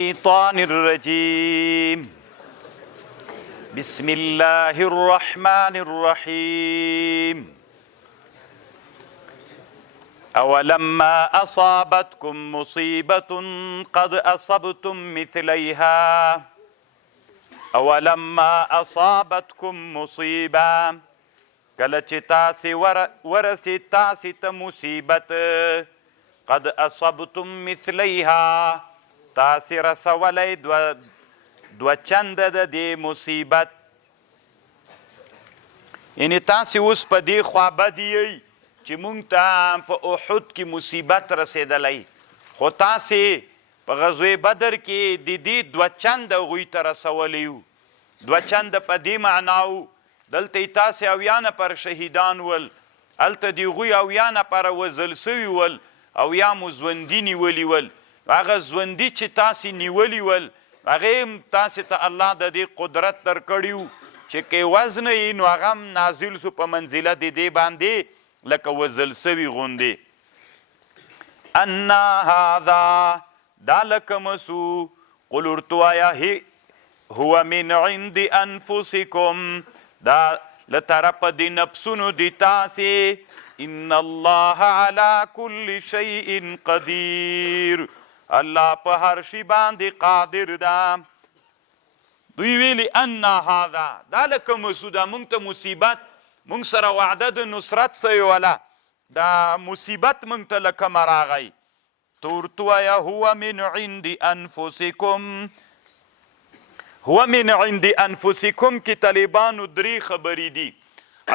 الشيطان الرجيم بسم الله الرحمن الرحيم أولما أصابتكم مصيبة قد أصبتم مثليها أولما أصابتكم مصيبة کله چې تاسې ورسید تاسې ته مصیبت قد اصبتم مثلیها تاسې رسولی دوه چنده د دې مصیبت یعنې تاسې اوس په دې خوابدي یئ چې موږ ته په احد کې مصیبت رسېدلی خو تاسې په غزوې بدر کې د دې دوه چنده هغوی ته رسولی یو دوه چنده په دې معنا و دلته یې تاسې اویا نفر شهیدان ول هلته د هغوی اویا نفره وژل سوي ول اویا مو ژوندي نیولي ول هغه ژوندي چې تاسې نیولي ول هغې هم تاسې ته الله د دې قدرت درکړي و چې که وزنه یې نو هغه هم نازل سو په منزله د دې باندې لکه وژل سوي غوندې انا هذا دا لکه مسو قل ورته وایه هو من عند انفسکم دا لطرف دی نفسونو دی تاسی ان الله على كل شيء قدیر الله په هر شي باندې قادر ده دوی ویلي انا هذا دا لکه مسوده مونږ ته مصیبت مونږ سره وعده د نصرت سوی وله دا مصیبت مونږ ته له کومه راغی ته ورته وایه هو من عند انفسکم هو من عند انفسکم کې طالبانو درې خبرې دي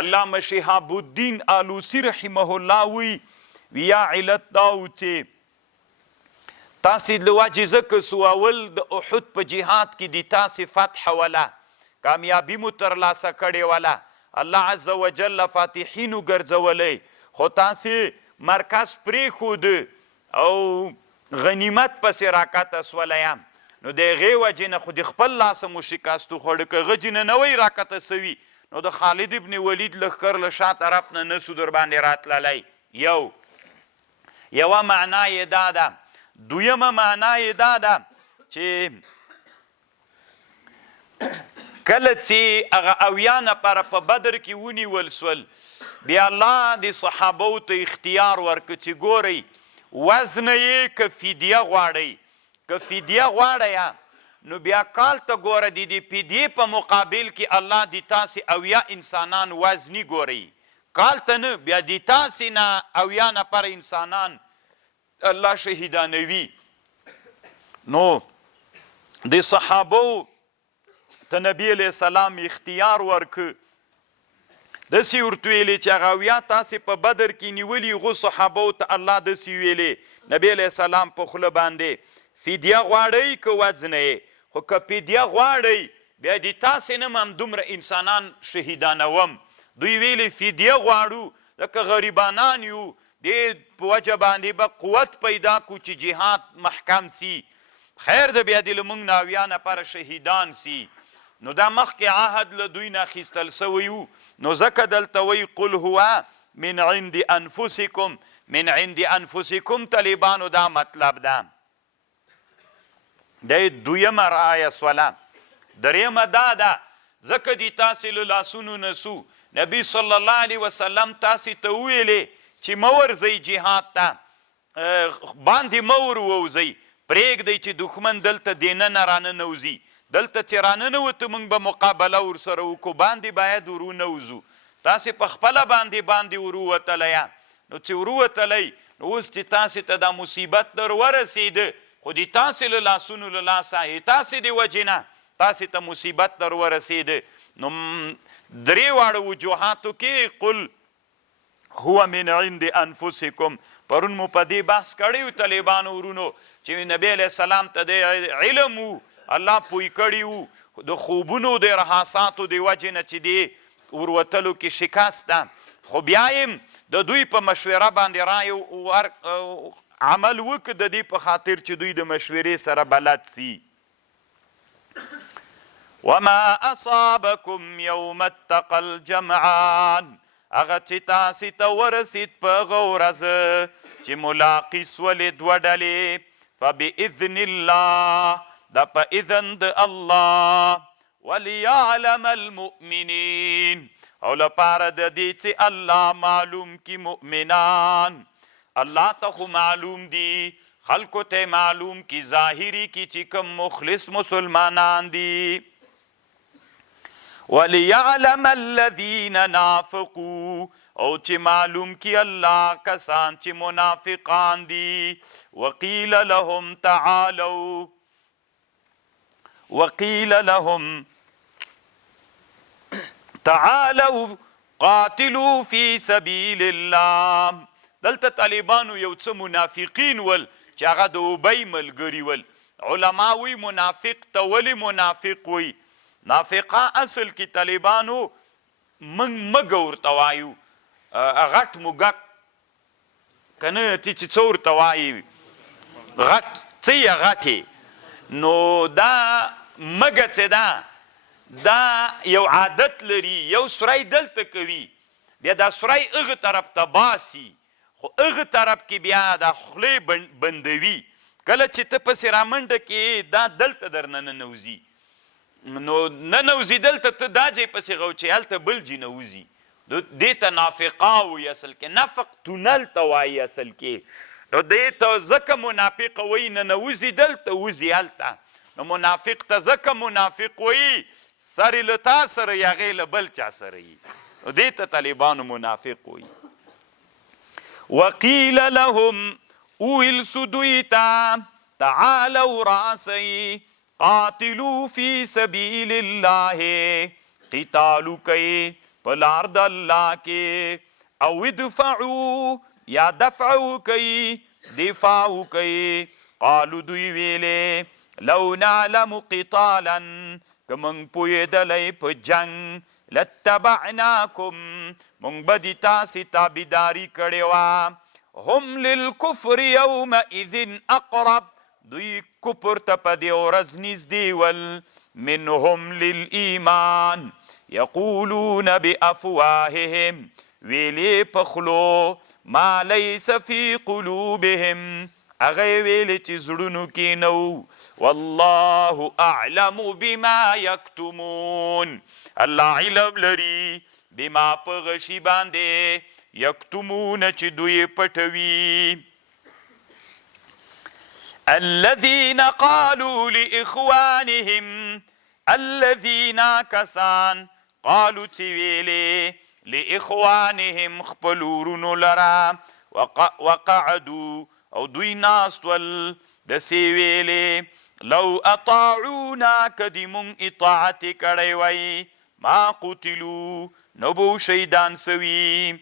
علامه شهاب الدین آلوسی رحمه الله وی یا علت دا و چې تاسې له وجې ځکه سو اول د احد په جهاد کې د تاسې فتح وله کامیابي مو ترلاسه کړې وله الله عز وجل فاتحینو ګرځولی خو تاسې مرکز پرېښود او غنیمت پسې راکته سولی یم نو د هغې وجې نه خو د خپل لاسه مو شکاستو خوړه که غجې نه نه وی راکته سوي نو د خالد ابن ولید لښکر له شا طرف نه نسو در باندې راتللی یوه معنا یې دا ده دویمه معنا یې دا ده چې کله چې هغه اویا نفره په بدر کې ونیول سول بیا الله د صحابو ته اختیار ورکړه چې ګورئ وزنه یې که فدیه غواړئ که فدیه غواړی نو بیا کال ته ګوره د دې فدیې په مقابل کې الله د تاسې اویا انسانان وزني ګورئ کال ته نه بیا د تاسې نه اویا نفر انسانان الله شهیدانوي نو د صحابو ته نبي علیه السلام اختیار ورکه داسې ورته ویلې چې هغه اویا تاسې په بدر کې نیولي هغو صحابو ته الله داسې ویلې نبي علیه السلام په خوله باندې فدیه غواړئ که وزنه یې خو که فدیه غواړئ بیا د تاسې نه هم دومره انسانان شهیدانوم دوی ویلې فدیه غواړو ځکه غریبانان یو دې په وجه باندې به قوت پیدا کړو چې جهاد محکم سي خیر ده بیا دې له موږ نه اویا نفره شهیدان سي نو دا مخکې عهد له دوی نه اخیستل سوی و نو ځکه دلته وایي قل هو من عند انفسکم من عند انفسکم طالبانو دا مطلب ده د دویمه رعایه سوله درېیمه دا ده ځکه دې تاسې له لاسونو نسو نبي صلی الله علیه وسلم تاسې ته وویلې چې مه ورځئ جهاد ته باندې مه ورووځئ پرېږدئ چې دښمن دلته دننه راننوځي دلته چې راننوته موږ به مقابله ورسره وکړو باندې باید ورونوځو تاسې په خپله باندې ورووتلی نو چې ورووتلی نو اوس چې تاسې ته دا مصیبت در ورسېده خو د تاسې له لاسونو له لاسه تاسې د وجې نه تاسې ته مصیبت در ورسېده نو درې واړه وجوهاتو کې قل هو من عند انفسکم پرون مو په دې بحث کړی و طالبانو ورونو چې نبی علیه السلام ته د علم و الله پوی کړي و د خوبونو د رحاساتو د وجې نه چې دې وروتلو کې شکست ده خو بیا یې د دوی په مشوره باندې رای عمل وک د دې په خاطر چې دوی د مشورې سره بلد سي وما اصابکم یوم التقى الجمعان هغه چې تاسې ته ورسید په هغه ورځ چې ملاقي سولې دوه ډلې فبإذن الله دا په اذن د الله وليعلم المؤمنین او لپاره د دې چې الله معلوم کی مؤمنان. الله ته خو معلوم دي، خلکو ته معلوم کی ظاهری کی چې کوم مخلص مسلمانان دي. وليعلم الذين نافقوا او چې معلوم کی الله کسان چې منافقان دي. وقیل لهم تعالوا قاتلوا فی سبیل الله. دلته طالبانو یو څه منافقین ول چې هغه د ابی ملګري ول. علما وی منافق ته ولې منافق وی؟ نافقه اصل کې طالبانو مږ ورته وایو، غټ موږک کنه چې څه ورته وایي غټ څه یې غټې. نو دا مږه چې دا یو عادت لري، یو سوری دلته کوي، بیا دا سوری هغه طرف ته باسي، خو هغه طرف کې بیا دا خولې بندوي. کله چې ته پسې رامنډه کې دا دلته درنه ننوځي، نو ننوځي دلته ته دا ځای پسې غوچې هلته بل ځای نوځي. دې ته نافقه وایي اصل کې، نفق تونل ته وایي اصل کې. نو دې ته ځکه منافق وایي ننوځي دلته وځي هلته. نو منافق ته ځکه منافق وایي سر یې له تا سره یې هغې له بل چا سره یي. نو دې ته طالبانو منافق وایي. وقیل لهم اویل سو دوی ته تعالوا راسئ قاتلوا فی سبیل الله، قتالو کوي په لار د الله کې، او ادفعوا یا دفعو کوي دفاعو کوي. قالو دوی ویلې لو نعلم قتالا که موږ پوهېدلی په جنګ لاتبعناکم موږ به د تاسې تابعداري کړې وه. هم للکفر یومئذ اقرب دوی کفر ته په دې ورځ نږدې ول. منهم للایمان یقولون بافواههم ویلې په خلو ما لیس فی قلوبهم هغه ویلې چې زړونو کې نه و. والله اعلم بما یکتمون الله علم لري بما په غشي باندې یکتمون چې دوی پټوي. الذين قالوا لإخوانهم الذين كسان قالوا چې ویلې لإخوانهم خپل ورونو لره وقعدوا او دوی ناست ول دسې ویلې لو اطاعونا که دې مونږ اطاعت کړی وی ما قتلو نو به شهیدان سوي.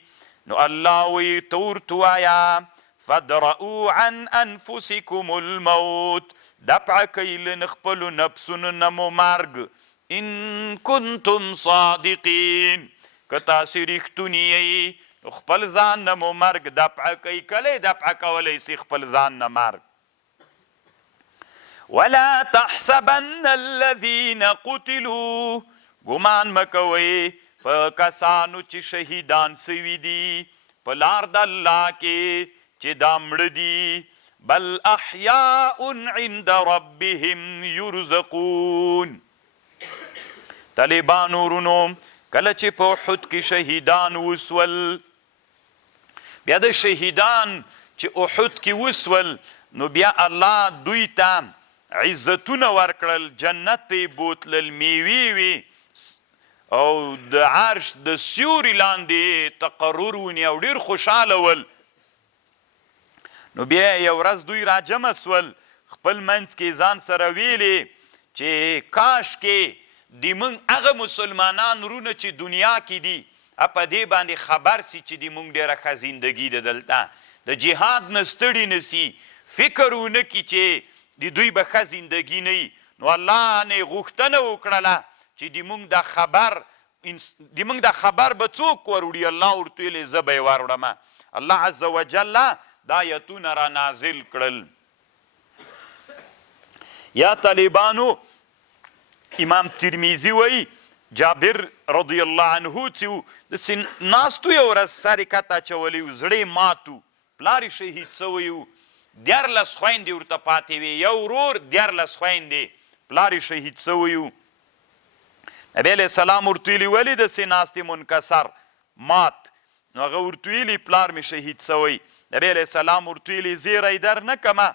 نو الله وی ته ورته ووایه فادرؤوا عن انفسکم الموت دفع کوئ له خپلو نفسونو نه مو مرګ. ان کنتم صادقین که تاسې رښتوني یئ نو خپل ځان نه مو مرګ دفع کوئ. کله دفع کولی سي خپل ځان نه مرګ؟ ولا تحسبن الذين قتلوا ګمان مه کوئ په کسانو چې شهیدان سوي دي په لار د الله کې چې دا مړه دي. بل احیاء عند ربهم یرزقون. طالبانو ورونو کله چې په احد کې شهیدان وسول، بیا د شهیدان چې احد کې وسول نو بیا الله دوی ته عزتونه ورکړل، جنت ته یې بوتلل، میوې وي او د عرش د سیوري لاندې تقرر ونی او ډېر خوشحاله ول. نو بیا یو ورځ دوی راجمع سول، خپل منځ کې ځان سره ویلې چې کاش کې د موږ هغه مسلمانان ورونه چې دنیا کې دي په دې باندې خبر سي چې د موږ ډېره ښه زندګي ده دلته، د جهاد نه ستړي نه سي، فکر ونه کړي چې د دوی به ښه زندګي نه وي. نو الله نه یې غوښتنه وکړله چې د موږ دا خبر به څوک وروړي؟ الله ورته ویلې زه به یې وروړم. الله عز وجل دا آیتونه را نازل کړل. یا طالبانو امام ترمیزی وایي جابر رضی الله عنه چې داسې ناستو یو ورځ سر یې کته اچولی و، زړه یې مات و، پلار یې شهید سوی و، 14 خویندې ورته پاتې وې، یو ورور 14 خویندې پلار یې شهید سوی و. نبی علیه السلام ورته ویلي ولې داسې ناست منکسر مات؟ نو هغه ورته ویلي پلار مې شهید سوی. نبی علیه السلام ورته ویلي زیری در نه کمه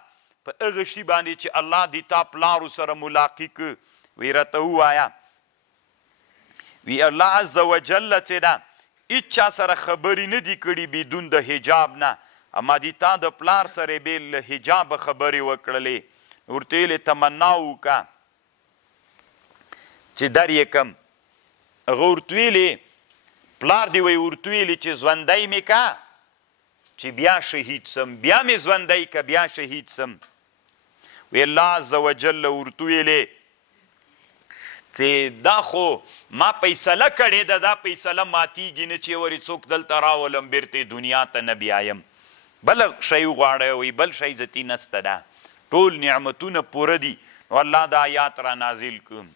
په هغه شي باندې چې الله دې تا پلارو سره ملاقي که. وی راته ووایه وی الله عز وجل چې ده هیڅ چا سره خبرې نه دي کړي بدون د حجاب نه، اما دې تا د پلار سره بې له حجابه خبرې وکړلې. ورته ویلې تمنا وکړه چې در یې کم. هغه ورته ویلې پلار دې وی ورته ویلې چې ژوندی مې که چې بیا شهید سم، بیا مې ژوندی که بیا شهید سم. وی الله عز وجل ورته ویلې چې دا خو ما فیصله کړې ده، دا فیصله ماتیږي نه چې ورې څوک دلته راولم بیرته دنیا ته نه بیایم. بل شی وغواړی وی بل شی ذاتي نسته ده، ټول نعمتونه پوره دي. نو الله دا آیات را نازل کړم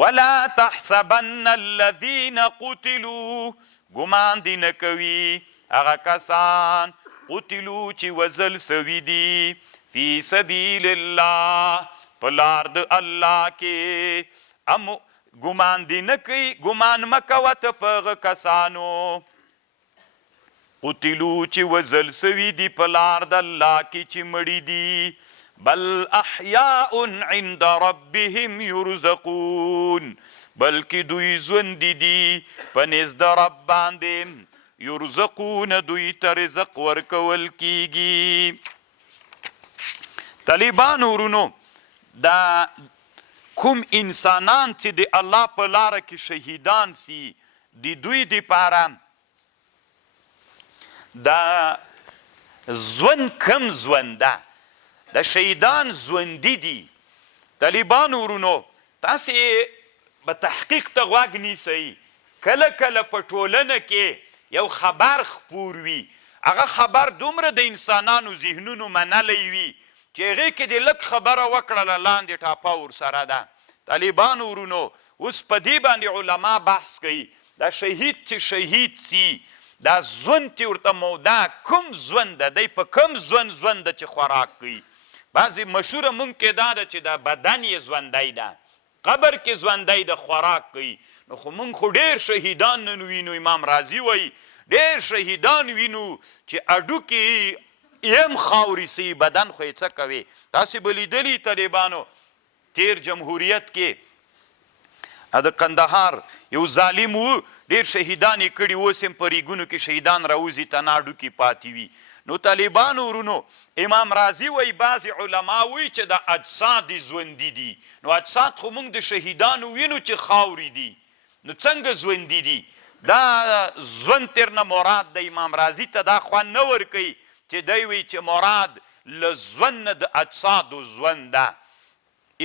ولا تحسبن الذین قتلوا، ګمان دې نه کوي هغه کسان قتلوا چې وژل سوي دي فی سبیل الله په لار د الله کې. ګمان دې نه کوي، ګمان مه کوه ته په هغه کسانو قتلوا چې وژل سوي دي په لار د الله کې چې مړي دي. بل احیاء عند ربهم یرزقون، بلکې دوی ژوندي دي په نزد د رب باندې. یرزقون دوی ته رزق ورکول کیږي. طالبانو ورونو دا کوم انسانان چې د الله په لاره کې شهیدان سي د دوی دپاره دا ژوند کم ژوند ده، د شهیدان ژوندي دي. طالبانو ورونو تاسې به تحقیق ته غوږ نیسئ. کله کله په ټولنه کې یو خبر خپور وي، هغه خبر دومره د انسانانو ذهنونو منلی وي چې هغې کې د لږ خبره وکړله لاندې ټاپه ورسره ده. طالبانو ورونو اوس په دې باندې علما بحث کوي دا شهید چې شهید سي دا ژوند چې ورته دا کوم ژوند ده، دی په کوم ژوند ده چې خوراک کوي. بعضې مشهوره مونږ کې دا ده چې دا بدن یې ژوندی ده، قبر کې ژوندی ده، خوراک کوي. نو خو مونږ خو ډېر شهیدان نن وینو. امام راضي وایي ډېر شهیدان وینو چې اډوکې یم خاورې سي، بدن خو یې څه کوي. تاسې به لیدلي طالبانو تیر جمهوریت کې د قندهار یو ظالم و، ډېر شهیدان یې کړي، اوس هم په ریګونو کې شهیدان راوځي تنها اډوکې پاتې وي. نو طالبانو ورونو امام راضي وایي بعضې علما وایي چې دا اجساد ژوندي دي. نو اجساد خو موږ د شهیدانو وینو چې خاورې دي، نو څنګه ژوندي دي؟ دا ژوند تر نه مراد د امام راضي ته دا خوند نه ورکوي چې دی وایي چې مراد له ژوند نه د اجسادو ژوند ده.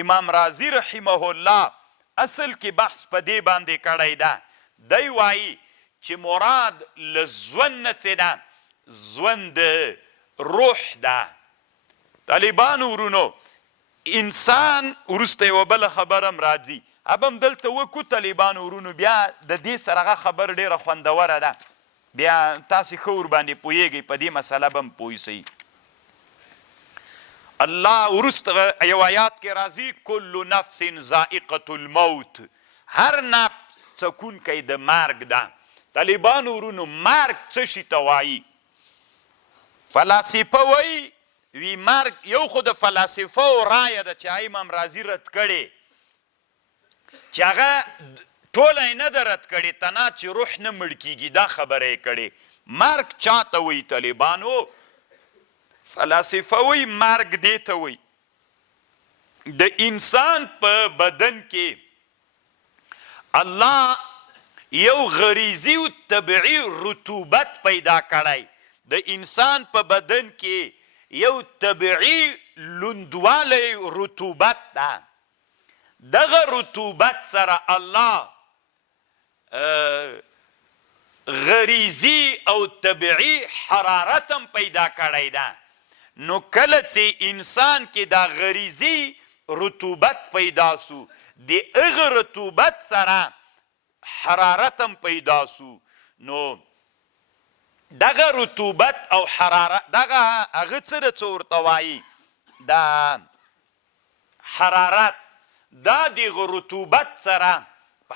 امام راضي رحمه الله اصل کې بحث په دې باندې کړی ده. دی وایي چې مراد له ژوند نه څه ده؟ ژوند روح ده. طالبانو ورونو انسان وروسته یوه بله خبره هم راځي، اب هم دلته وکړو طالبانو ورونو، بیا د دې سره هغه خبر ډېره خوندوره ده، بیا تاسې ښه ورباندې پوهیږئ، په دې مسله به هم پوه سئ. الله وروسته یو آیات کې راځي کل نفس ذائقة الموت، هر نفس څکونکی د مرګ ده. طالبانو ورونو مرګ څه شي ته وایي؟ فلاسفه وایي وی مرګ یو خو د فلاسفو رایه ده چې امام راضي رد کړې، چې هغه ټوله یې نه ده رد کړې، تنها چې روح نه مړ کیږي دا خبره یې کړې. مرګ چاته وایي طالبانو؟ فلاسفه وایي مرګ دې ته وایي د انسان په بدن کې الله یو غریزي او طبیعي رطوبت پیدا کړی. د انسان په بدن کې یو طبیعي لوندوالی رطوبت ده. دغه رطوبت سره الله غریزي او طبیعي حرارت هم پیدا کړی ده. نو کله چې انسان کې دا غریزي رطوبت پیدا سو، د هغه رطوبت سره حرارت هم پیدا سو، نو دغه رطوبت او حرارت دغه هغه څه ده څه ورته وایي دا حرارت، دا دغه رطوبت سره په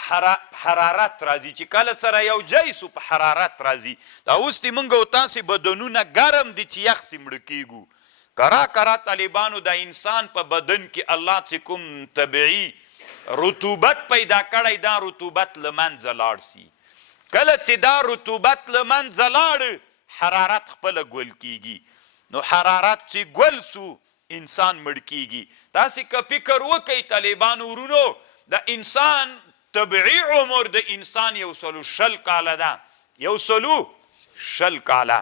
حرارت راځي چې کله سره یو ځای سو په حرارت راځي. دا اوس دې موږ او تاسې بدنونه ګرم دي چې یخ سې مړه کیږو. کرا طالبانو د انسان په بدن کې الله چې کوم طبیعي رطوبت پیدا کړی دا رطوبت له منځه لاړ سي. کله چې دا رطوبت له منځه لاړ حرارت خپله ګل کیږي. نو حرارت چې ګل سو انسان مړ کیږي. تاسې که فکر وکئ طالبانو ورونو د انسان طبیعي عمر د انسان 160 کاله ده. 160 کاله.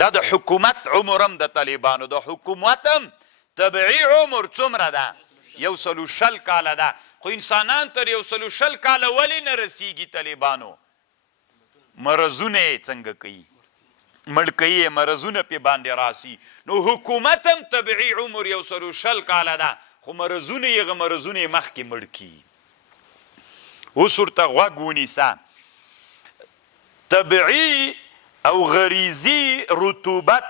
دا د حکومت عمر هم د طالبانو د حکومت هم طبیعي عمر څومره ده؟ 160 کاله ده. خو انسانان تر 160 کاله ولې نه رسیږي طالبانو؟ مرضونه یې څنګه کوي؟ مړ کوي یې مرضونه پې باندې راسي. نو حکومت هم طبیعي عمر 160 کاله ده خو مرضونه یې هغه مرضونه یې مخکې مړ کي. اوس ورته غوږ ونیسه. طبیعي او غریزي رطوبت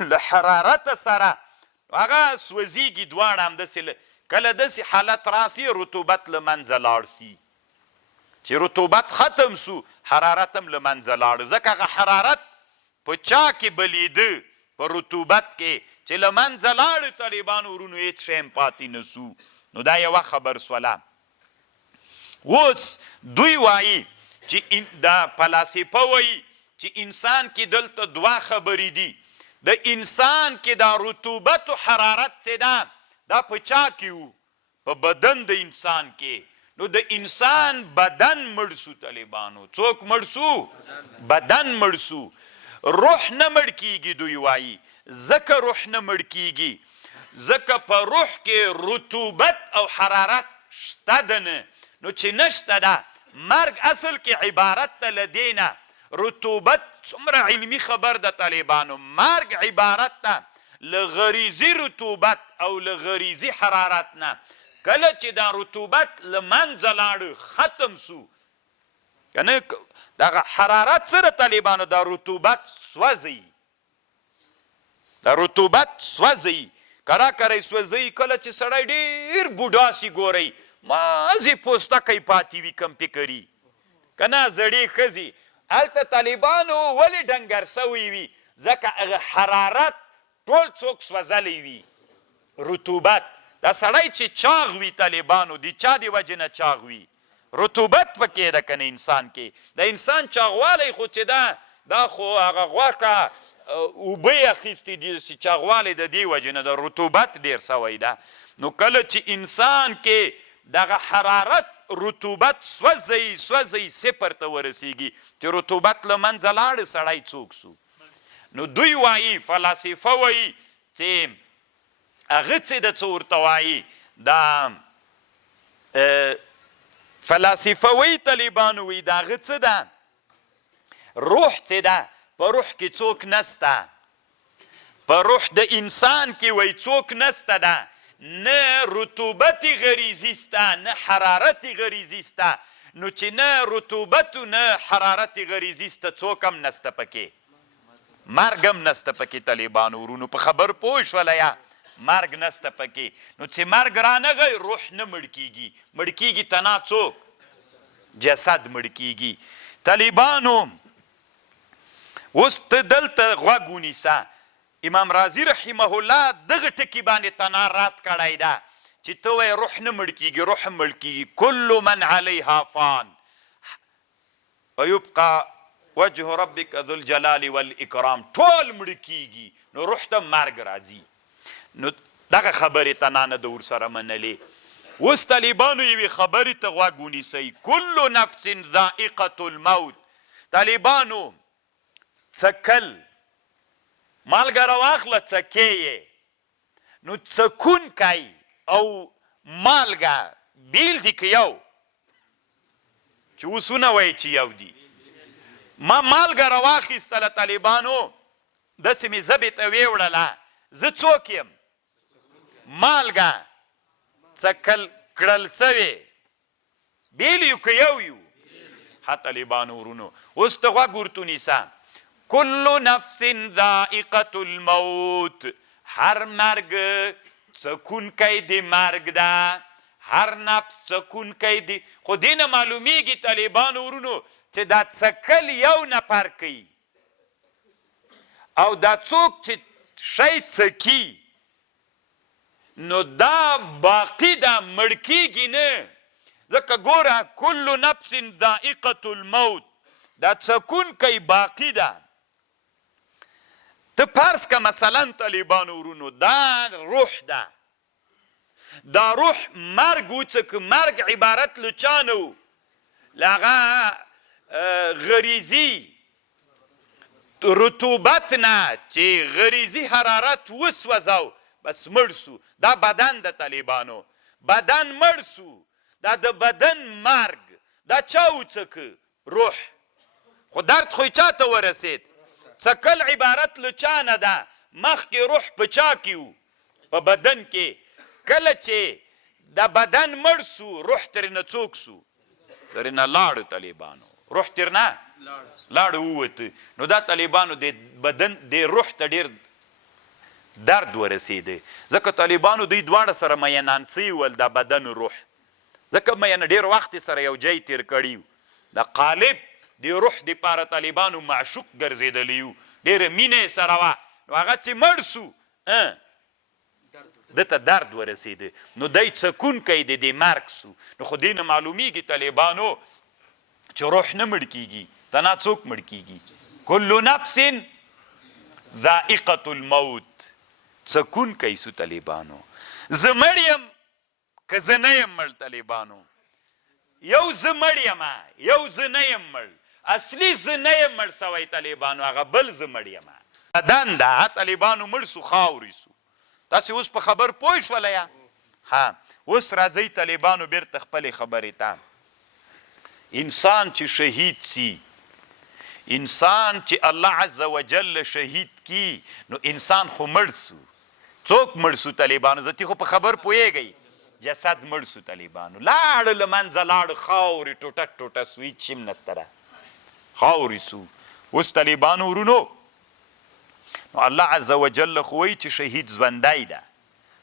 له حرارت سره هغه سوځېږي دواړه همداسې کله داسې حالت راسي رطوبت له منځه لاړ سي. چې رطوبت ختم سو حرارت هم له منځه لاړ. ځکه هغه حرارت په چا کې بلیده؟ په رطوبت کې چې له منځه لاړ طالبانو ورونو هېڅ شی هم پاتې نه سو. نو دا یوه خبر سوله. اوس دوی وایي چې دا فلاسفه وایي چې انسان کې دلته دوه خبرې دي. د انسان کې دا رطوبت و حرارت چې ده دا په چا کې وو؟ په بدن د انسان کې. نو د انسان بدن مړ سو طالبانو. څوک مړ سو؟ بدن مړ سو. روح نه مړ کیږي دوی وایي. ځکه روح نه مړ کیږي ځکه په روح کې رطوبت او حرارت شته ده نه. نو چې نشته ده مرګ اصل کې عبارت ده له دې نه. رطوبت څومره علمي خبر ده طالبانو. مرګ عبارت ده له غریزي رطوبت او له غریزي حرارت نه. کله چې دا رطوبت له منځه لاړ ختم سو کنه دغه حرارت سره طالبانو دا رطوبت سوځي. دا رطوبت سوځي. کرا کرای سوځي. کله چې سړی ډېر بوډا سي ګورئ مازې پوستکی پاتې وي کم فکري که نه زړې ښځې هلته طالبانو ولې ډنګر سوی وي؟ ځکه هغه حرارت ټول څوک سوځلی وي. رطوبت دا سړی چې چاغ وي طالبانو د چا د وجې نه چاغ وي؟ رطوبت پکې ده که نه انسان کې. د انسان چاغوالی خو چې ده دا خو هغه غوښه اوبه یې اخیستې دي چاغوالی د دې وجې نه د رطوبت ډېر سوی ده. نو کله چې انسان کې دغه حرارت رطوبت سوځي صفر ته ورسیږي چې رطوبت له منځه لاړ سړی څوک سو. نو دوی وایي فلاسفه وایي چې هغه څه ده څه ورته وایي دا فلاسفه وایي طالبانو وایي دا هغه څه ده روح چې ده په روح کې څوک نسته. په روح د انسان کې وایي څوک نسته ده. نه رطوبت غریزی سته نه حرارت غریزی سته. نو چې نه رطوبت و نه حرارت غریزی سته څوک هم نسته پکې. مرګ هم نسته پکې طالبانو ورونو. په خبر پوه شوله یا؟ مرګ نسته پکې. نو چې مرګ رانغی روح نه مړ کیږي. مړ کیږي تنها څوک؟ جسد مړ کیږي. طالبانو اوس ته دلته غوږ ونیسه. امام رازي رحمه الله دغه ټکي باندې تنها رد کړی ده چې ته وایې روح نه مړ کیږي روح هم مړ کیږي. کل من علیها فان ویبقى وجه ربک ذو الجلال والاکرام. ټول مړ کیږي نو روح ته مرګ راځي. نو دغه خبرې تنها نه ده ورسره منلې. اوس طالبانو یوې خبرې ته غوږ ونیسئ. کل نفس ذائقة الموت. طالبانو څکل مالګه راواخله څکې یې. نو څکونکی او مالګه بیل دي که یو؟ چې اوس ونه وایي چې یو دي. ما مالګه راواخیستله طالبانو داسې مې زبې ته ویوړله. زه څوک یم؟ مالګه څکل کړل سوې. بیل یو که یو یو؟ ها طالبانو ورونو اوس ته غوږ ورته ونیسه. کل نفس ذائقة الموت. هر مرګ څکونکی د مرګ ده، هر نفس څکونکی دی. خو دې نه معلومیږي طالبانو ورونو چې دا څکل یو نفر کوي او دا څوک چې شی څکي نو دا باقي ده، مړ کیږي نه. ځکه ګوره کل نفس ذائقة الموت، دا څکونکی باقي ده. ته فرض که مثلا طالبانو ورونو دا روح ده، دا روح مرګ وڅکه. مرګ عبارت له چا نه و؟ له هغه غریزي رطوبت نه چې غریزي حرارت وسوځاو بس مړ سو. دا بدن د طالبانو، بدن مړ سو، دا د بدن مرګ. دا چا وڅکه؟ روح. خو درد خو چا ته ورسید؟ څکل عبارت له چا نه ده؟ مخکې روح په چا کې و؟ په بدن کې. کله چې د بدن مړ سو روح ترېنه څوک سو؟ ترېنه لاړو طالبانو، روح ترېنه لاړو ووته. نو دا طالبانو د بدن د روح ته ډېر درد ورسېده. ځکه طالبانو دوی دواړه سره مینان سوي ول، دا بدن و روح. ځکه مینه ډېر وخت سره یو ځای تېر کړي و. د قالب د روح دپاره طالبانو معشوق ګرځېدلی و، ډېره مینه یې سره وه. نو هغه چې مړ سو ده ته درد ورسېده، نو دی څکونکی د دې مرګ سو. نو خو دې نه معلومیږي طالبانو چې روح نه مړ کیږي، تنها څوک مړ کیږي؟ کل نفس ذائقة الموت، څکونکی سو طالبانو. زه مړ یم که زه نه یم مړ طالبانو؟ یو زه مړ یمه، یو زه نه یم مړ. اصلي زه نه یم مړ سوی طالبانو، هغه بل زه مړ یمه. بدن ده طالبانو مړ سو، خاورې سو. تاسې اوس په خبر پوه شوله یا؟ ها، اوس راځئ طالبانو بیرته خپلې خبرې ته. انسان چې شهید سي، انسان چې الله عز وجل شهید کی، نو انسان خو مړ سو. څوک مړ سو طالبانو؟ زه خو په خبر پوهېږئ. جسد مړ سو طالبانو، لاړو له منځه لاړو، خاورې ټوټه ټوټه سو، هېڅ شي هم نسته، خاورې سو. اوس طالبانو ورونو نو الله عز وجل خو وایي چې شهید ژوندی ده،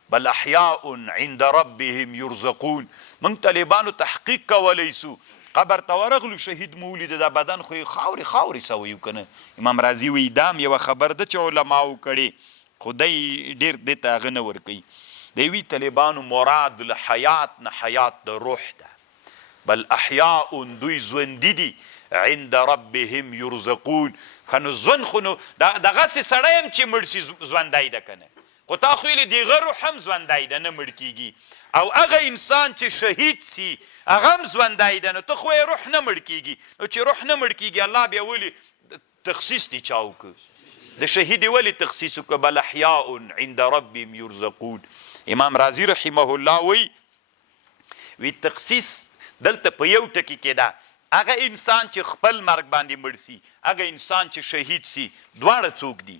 بل احیاء عند ربهم یرزقون. موږ طالبانو تحقیق کولی سو، قبر ته ورغلو شهید مو ولیده، دا بدن خو یې خاورې خاورې سوی و که نه. امام رازي وایي دا هم یوه خبر ده چې علماو کړې، خو دی ډېر دې ته هغه نه ورکوي. دی وی طالبانو مراد له حیات نه حیات د روح ده. بل احیاء دوی ژوندي دي، عند ربهم یرزقون. ښه نو ژوند خو نو دغسې سړی هم چې مړ سي ژوندی ده که نه؟ خو تا خو ویلې دغه روح هم ژوندی ده، نه مړ کېږي. او هغه انسان چې شهید سي هغه هم ژوندی ده، نو ته خو یې روح نه مړ کېږي. نو چې روح نه مړ کېږي الله بیا ولې تخصیص دې چا وکړه؟ د شهید یې ولې تخصیص وکړه؟ بل احیاء عند ربهم یرزقون. امام رازي رحمه الله وی تخصیص دلته په یو ټکي کې ده. هغه انسان چې خپل مرګ باندې مړ سي، هغه انسان چې شهید سي، دواړه څوک دي؟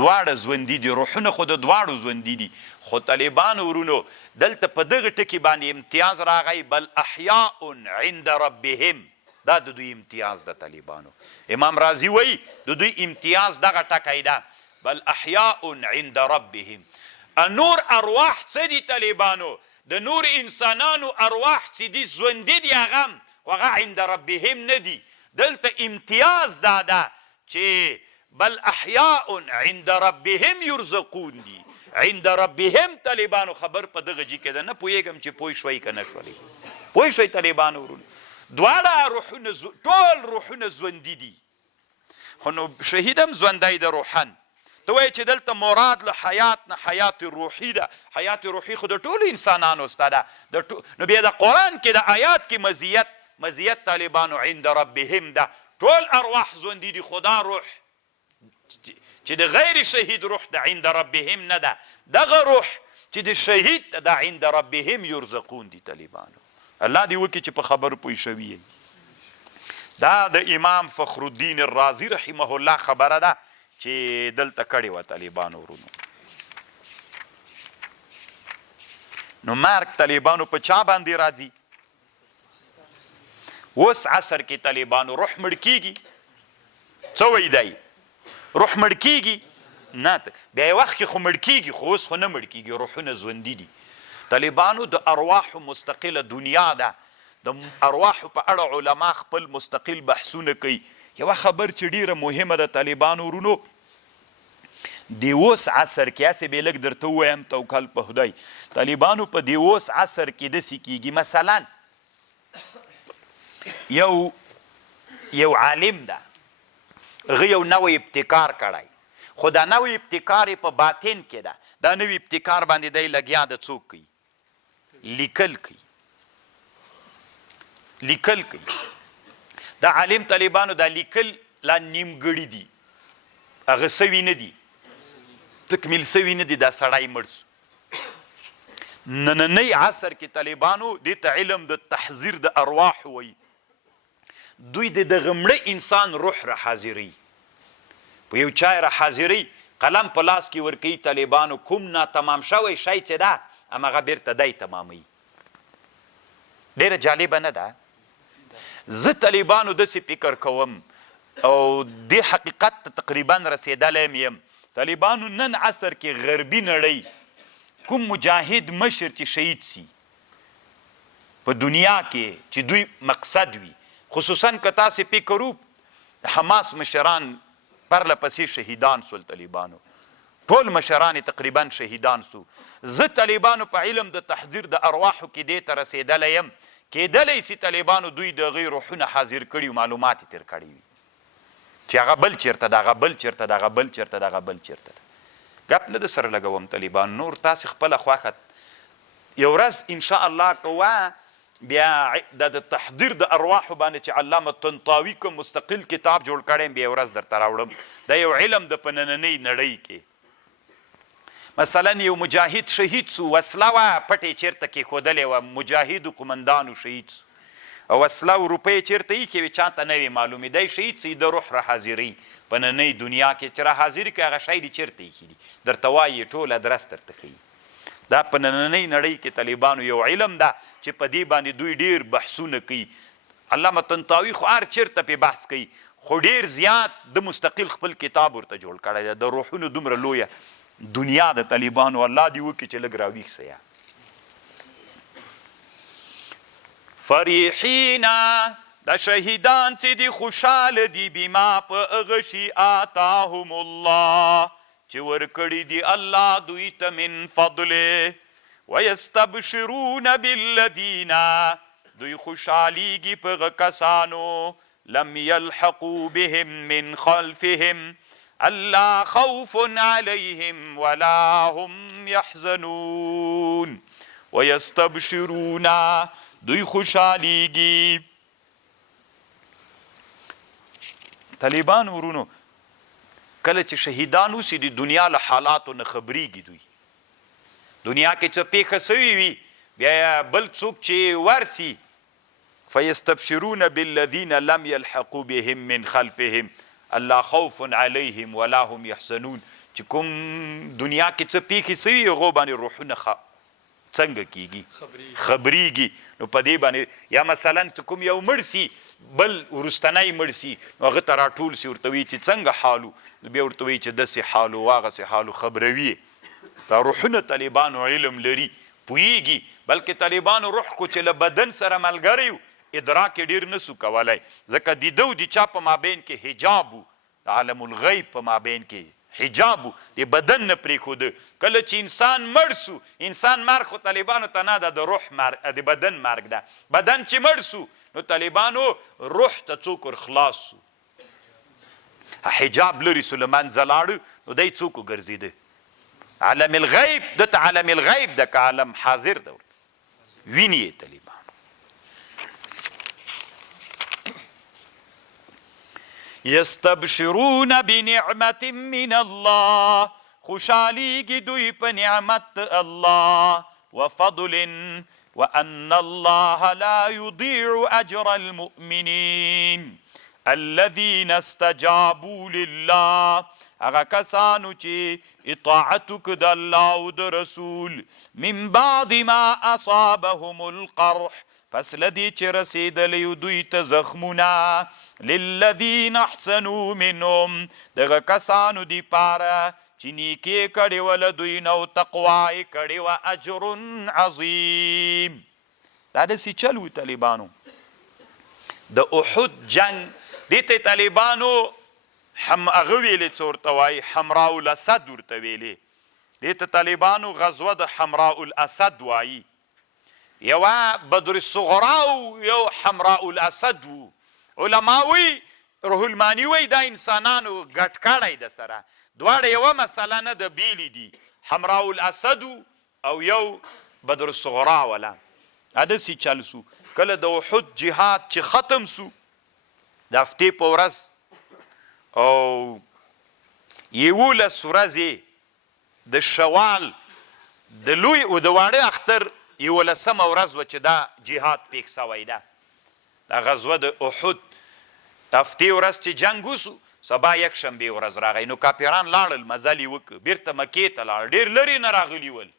دواړه ژوندي دي، روحونه خو د دواړو ژوندي دي. خو طالبانو ورونو دلته په دغه ټکي باندې امتیاز راغی، بل احیاء عند ربهم. دا د دوی امتیاز ده طالبانو. امام رازي وایي د دوی امتیاز دغه ټکی ده، بل احیاء عند ربهم. نور ارواح څه دي طالبانو؟ د نور انسانانو ارواح چې دي ژوندي دي، هغه هم خو هغه عند ربهم نه دي. دلته امتیاز دا ده چې بل احیاء عند ربهم یرزقون دي. عند ربهم طالبانو خبر په دغه جي کې ده، نه پوهېږم چې پوه شوئ که نه شولئ. پوه شوئ طالبانو ورونو؟ دواړه روحونه ټول روحونه ژوندي دي، خو نو شهید هم ژوندی ده روحن. ته وایې چې دلته مراد له حیات نه حیات روحي ده. حیات روحي خو د ټولو انسانانو سته ده. نو بیا د قرآن کې د آیات کې مزیت طالبانو عند ربهم ده. ټول ارواح ژوندي دي، خو دا روح چې د غیر شهید روح د عند ربهم نه ده، دغه روح چې د شهید د عند ربهم یرزقون دي طالبانو. الله دې وکړي چې په خبرو پوه شوي. دا د امام فخر الدین الرازي رحمه الله خبره ده چې دلته کړې وه طالبانو ورونو. نو مرګ طالبانو په چا باندې راځي؟ اوس عصر کې طالبانو روح مړ کېږي. څه وایي دی؟ روح مړ کېږي. نه بیا یو وخت کې خو مړ کېږي خو اوس خو نه مړ کېږي روحونه ژوندي دي طالبانو د ارواحو مستقله دنیا ده د ارواحو په اړه علما خپل مستقل بحثونه کوي یوه خبر چې ډیره مهمه ده طالبانو ورونو د اوس عصر کې هسې بې لږ درته ووایم توکل په خدای طالبانو په د اوس عصر کې داسې کېږي مثلا یو عالم ده هغه یو نوی ابتکار کړی خو دا نوی ابتکار یې په باطن کې ده دا نوی ابتکار باندې دی لګیا د څوک کوي لیکل کوي دا عالم طالبانو دا لیکل لا نیمګړي دي هغه سوي نه دي تکمیل سوي نه دي دا سړی مړ سو نننی عصر کې طالبانو دې ته علم د تحضیر د ارواحو وایي دوی د دغه مړه انسان روح را حاضروي په یو چای را حاضروي قلم په لاس کې ورکوي طالبانو کوم ناتمام شوی شی چې ده همغه بیرته دی تماموي ډېره جالبه نه ده زه طالبانو داسې فکر کوم او دې حقیقت ته تقریبا رسېدلی یم طالبانو نن عصر کې غربي نړۍ کوم مجاهد مشر چې شهید سي په دنیا کې چې دوی مقصد وي خصوصا که تاسې فکر حماس مشران پرله پسې شهیدان سول طالبانو ټول مشران تقریبا شهیدان سو زه طالبانو په علم د تحضیر د ارواحو کې دې ته رسېدلی یم کېدلی سي طالبانو دوی د هغې روحونه حاضر کړي معلومات یې تېر کړي وي چې هغه بل چېرته ده هغه بل چېرته ده هغه بل چېرته ده هغه بل چېرته ده ګپ نه د سره لګوم طالبان نور تاسې خپله خوښه یو ورځ انشاءالله کوه بیا د تحضیر د ارواحو باندې چې علامه طنطاوي کوم مستقل کتاب جوړ کړی بیا یو ورځ درته راوړم دا یو علم د په نننۍ نړۍ کې مثلا یو مجاهد شهید سو وسله وه پټې چېرته کېښودلې وه مجاهدو قمندانو شهید سو او وسله او روپۍ چېرته ایښې وې چاته نه وې معلومې دی شهید سي د روح را حاضروي په نننۍ دنیا کې چې را حاضر کړي هغه شی دي چېرته ایښي دي درته وایي ټول ادرس درته ښیي دا په نننۍ نړۍ کې طالبانو یو علم ده چې په دې باندې دوی ډېر بحثونه کوي علامه طنطاوي خو هر چېرته پې بحث کوي خو ډېر زیات د مستقل خپل کتاب ورته جوړ کړی دی د روحونو دومره لویه دنیا د طالبانو الله دې وکړي چې لږ راویښ سه فریحینا دا شهیدان چې دي خوشحاله دي بما په هغه شي آتاهم الله چې ورکړي دي الله دوی ته من فضله ویستبشرون بالذین دوی خوشحالیږي په هغه کسانو لم یلحقوا بهم من خلفهم الله خوف علیهم ولا هم یحزنون ویستبشرون دوی خوشحالیږي طالبان ورونو کله چې شهیدان اوسي د دنیا له حالاتو نه خبریږي دوی دنیا کې څه پیښه سوي وي بیا بل څوک چې ورسي فیستبشرون بالذین لم یلحقوا بهم من خلفهم الله خوف علیهم ولا هم یحزنون چې کوم دنیا کې څه پیښې سوي هغو باندې روحونه څنګه کیږي خبریږي نو په دې باندې یا مثلا کوم یو مړ سي بل وروستنی مړ سي نو هغه ته راټول سي ورته وایي چې څنګه حالو بیا ورته وایي چې داسې حالو هغسې حالو خبروي دا روحونه طالبانو علم لري پوهیږي بلکې طالبانو روح کو چې له بدن سره ملګری ادراک یې ډېر نسو کولی ځکه د ده د چا په مابین کې حجاب و د عالم الغیب په مابین کې حجاب و د بدن نه پرېښوده کله چې انسان مړ سو انسان مرګ خو طالبانو ته نه ده د روح مرګ د بدن مرګ ده بدن چې مړ سو نو طالبانو روح ته څوک ورخلاص سو حجاب لري سو له منځه لاړه نو دی څوک وګرځېده عالم الغیب دته عالم الغیب ده که عالم حاضر ده ویني یې طالبان یستبشرون بنعمت من الله خوشحالیږي دوی په نعمت الله وفضل وان الله لا يضيع اجر المؤمنين الذين استجابوا لله هغه کسانو چې اطاعت وکړه د الله او د رسول من بعد ما اصابهم القرح پس لدی چې رسېدلی دوی ته زخمونه للذین احسنوا منهم دغه کسانو دپاره چې نیکې کړې وه له دوی نه او تقوا یې کړې وه اجر عظیم. دا داسې چل و طالبانو. د احد جنگ دې ته طالبانو هغه ویلې څه ورته وایي حمراء الاسد ورته ویلې. دې ته طالبانو غزوه د حمراء الاسد وایي. یوه بدر الصغرا او یو حمراء الاسد و. علما وی روح المانی وی دا انسانانو ګډ کړی د سره دواړه یوه مسله نه د بیلې دي. حمراء الاسد او یو بدر الصغرا ولا هداسې چل سو. کله د احد جهاد چې ختم سو د هفتې په ورځ او 11 ورځې د شوال د لوی او د واړه اختر 11مه ورځ وه چې دا جهاد پیښ سوی ده. دا غزوه د احد هفتې ورځ چې جنګ وسو سبا یک شنبې ورځ راغی. نو کاپیران لاړل مزل یې وکړ بیرته مکې ته لاړل. ډېر لرې نه راغلي ول.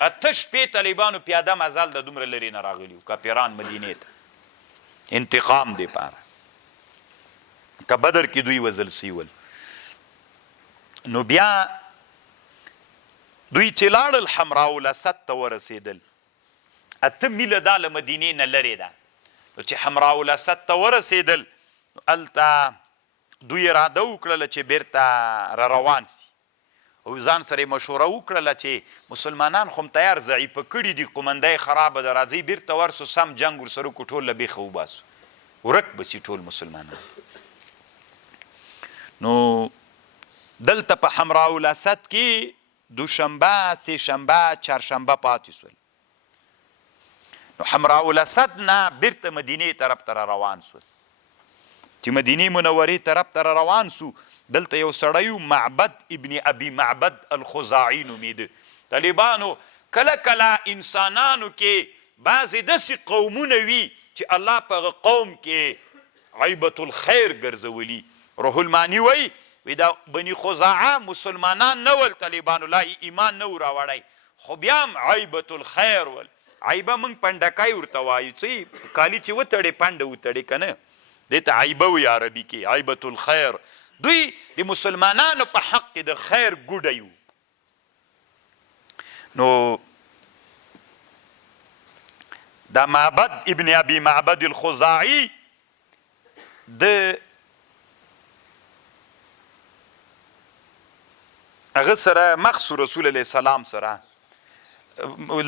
8 شپې طالبانو پیاده مزل د دومره لرې نه راغلي وو کاپیران مدینې ته انتقام دپاره که بدر کې دوی وژل سوي ول. نو بیا دوی چې لاړل حمراء الاسد ته ورسېدل. 8 میله دا له مدینې نه لرې ده. نو چې حمراء الاسد ته ورسېدل نو هلته دوی اراده وکړله چې بیرته را روان سي او ځان سره مشوره وکړله چې مسلمانان خو هم تیار ضعیفه کړي دي قومنده یې خرابه ده راځئ بیرته ورسو سم جنګ ورسره وکړو ټول له بیخه وباسو ورک به سي ټول مسلمانان. نو دلته په حمراء الاسد کې دوشنبه سه شنبه چهارشنبه پاتې سول. نو حمراء الاسد نه بیرته مدینې طرف ته روان سول. چې مدینې منورې طرف ته روان سو دلته یو سړی معبد ابن ابي معبد الخزاعي نومیده. طالبانو کله کله انسانانو کې بعضې داسې قومونه وي چې الله په هغه قوم کې عیبة الخیر ګرځولي. روح المانی وی دا بني خزاعه مسلمانان نه ول طالبانو لا ایمان نه و راوړی خو بیا هم عیبة الخیر ول. عیبه موږ پنډکای ورته وایو څه کالي چې وتړې پنډه وتړې که نه دې ته عیبه وي عربي کې عیبة الخیر. دوی د مسلمانانو په حق کې د خیر ګوډی وو. نو دا معبد ابن ابي معبد الخزاعي د هغه سره مخصو رسول الله سلام سره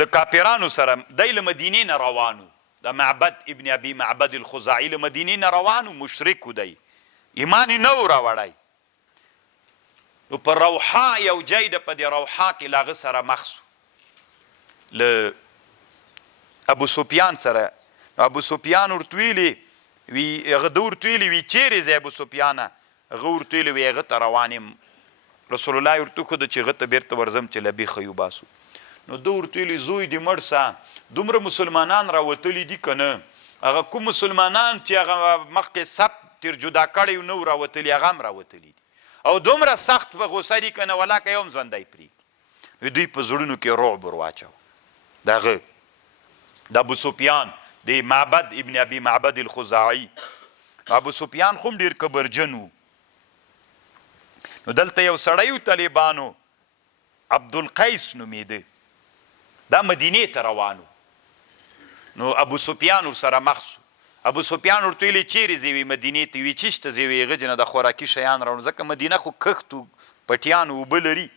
له کاپیرانو سره دی له مدینې نه روانو. د معبد ابن ابي معبد الخزاعي له مدینې نه روانو مشرک و دی ایمان یې نه و راوړی. نو په روحا یو ځای ده په دې روحا کې له هغه سره مخ سو له ابو سفیان سره. ابو سفیان ورته ویلې وي هغه ده ورته ویلې وي چیرې ځې ابو سفیانه هغه ورته ویلې وي هغه ته روان یم. رسول الله ورته وښوده چې هغه ته بیرته ورځم چې له بیخه یې وباسو. نو ده ورته ویلې زوی دې مړ سه دومره مسلمانان راوتلي دي که نه هغه کوم مسلمانان چې هغه مخکې سب تیر جدا کړی نه و راوتلي هغه هم راوتلي دي او دومره سخت په غوسه دي که نه ولاکه یو هم ژوندی پرېږدي. دوی په زړونو کې رعب ور واچو. د هغه د ابو سفیان د معبد ابن ابي معبد الخزاعي. ابو سفیان خو هم ډېر کبرجن و. نو دلته یو سړی و طالبانو عبدالقیس نومیده دا مدینې ته روانو. نو ابو سفیان ورسره مخ سو. ابو سفیان ورته ویلې چیرې ځې وي مدینې ته وي چېشته ځې وي هغه جنه د خوراکي شیان راوړو ځکه مدینه خو کښت و پټیان اوبه لري.